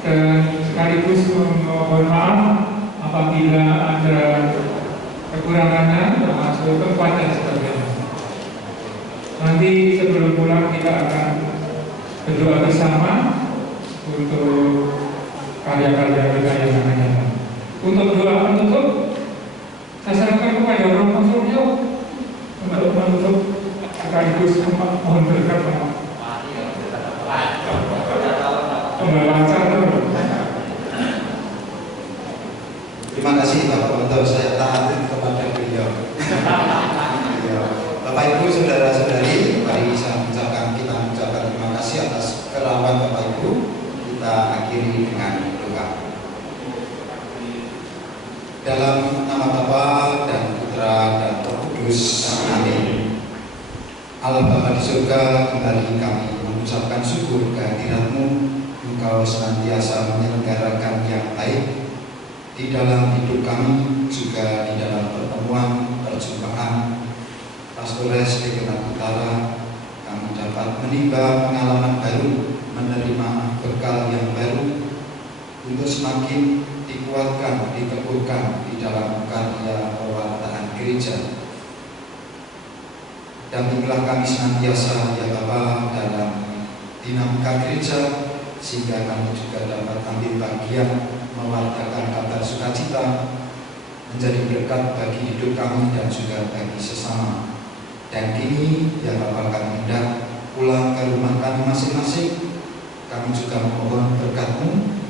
dan sekaligus mohon maaf apabila ada kekurangannya termasuk tempat dan sebagainya. Nanti sebelum pulang kita akan berdoa bersama untuk karya-karya kita yang akan datang. Untuk doa penutup, saya serahkan kepada Romo Suryo untuk menutup sekaligus mohon berkat pembawa acara. Terima kasih Bapak Menteri, saya taat kepada beliau. Bapak Ibu, saudara-saudari, mari kita mengucapkan terima kasih atas kerawan Bapak Ibu. Kita akhiri dengan doa. Dalam nama Bapa dan Putra dan Roh Kudus, amin. Allah Bapa di surga, kembali kami mengucapkan syukur kehadirat-Mu. Engkau senantiasa menyelenggarakan yang baik di dalam hidup kami, juga di dalam pertemuan, perjumpaan Pastores Dekenat Utara. Kami dapat menimba pengalaman baru, menerima bekal yang baru untuk semakin dikuatkan, diteguhkan di dalam karya pewartaan gereja. Dampingilah kami senantiasa ya Bapa dalam dinamika gereja, sehingga kami juga dapat ambil bagian mewartakan kabar sukacita, menjadi berkat bagi hidup kami dan juga bagi sesama. Dan kini ya Bapa, kami hendak pulang ke rumah kami masing-masing. Kami juga memohon berkat-Mu,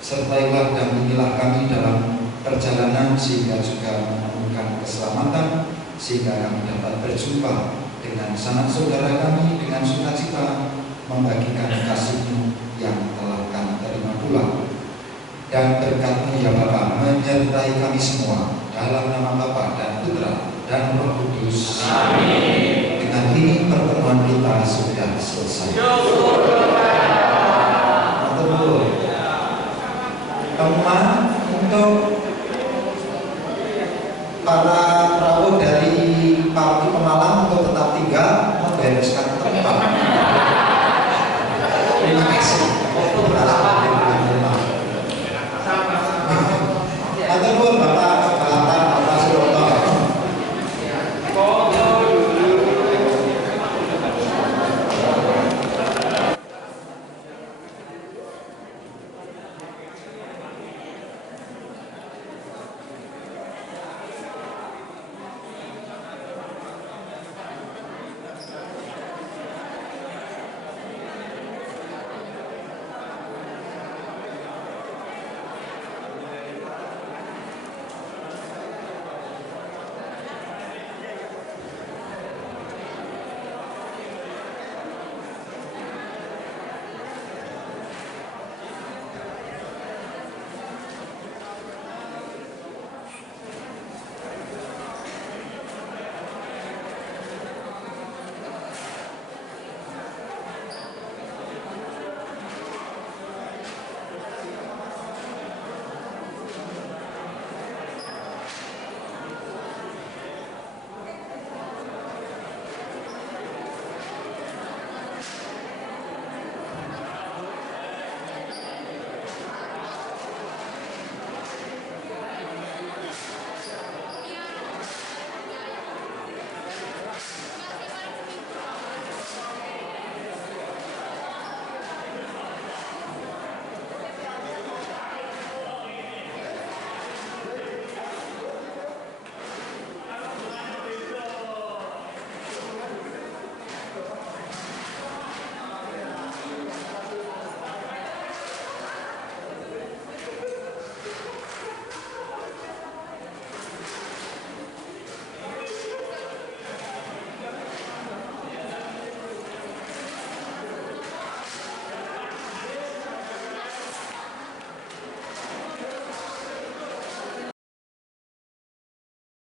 sertailah dan dampingilah kami dalam perjalanan, sehingga juga menemukan keselamatan, sehingga kami dapat berjumpa dengan sanak saudara kami dengan sukacita, membagikan kasih-Mu yang telah kami terima pula. Dan berkat-Mu ya Bapa menyertai kami semua, dalam nama Bapa dan Putra dan Roh Kudus. Amin. Dengan ini pertemuan kita sudah selesai. Teman untuk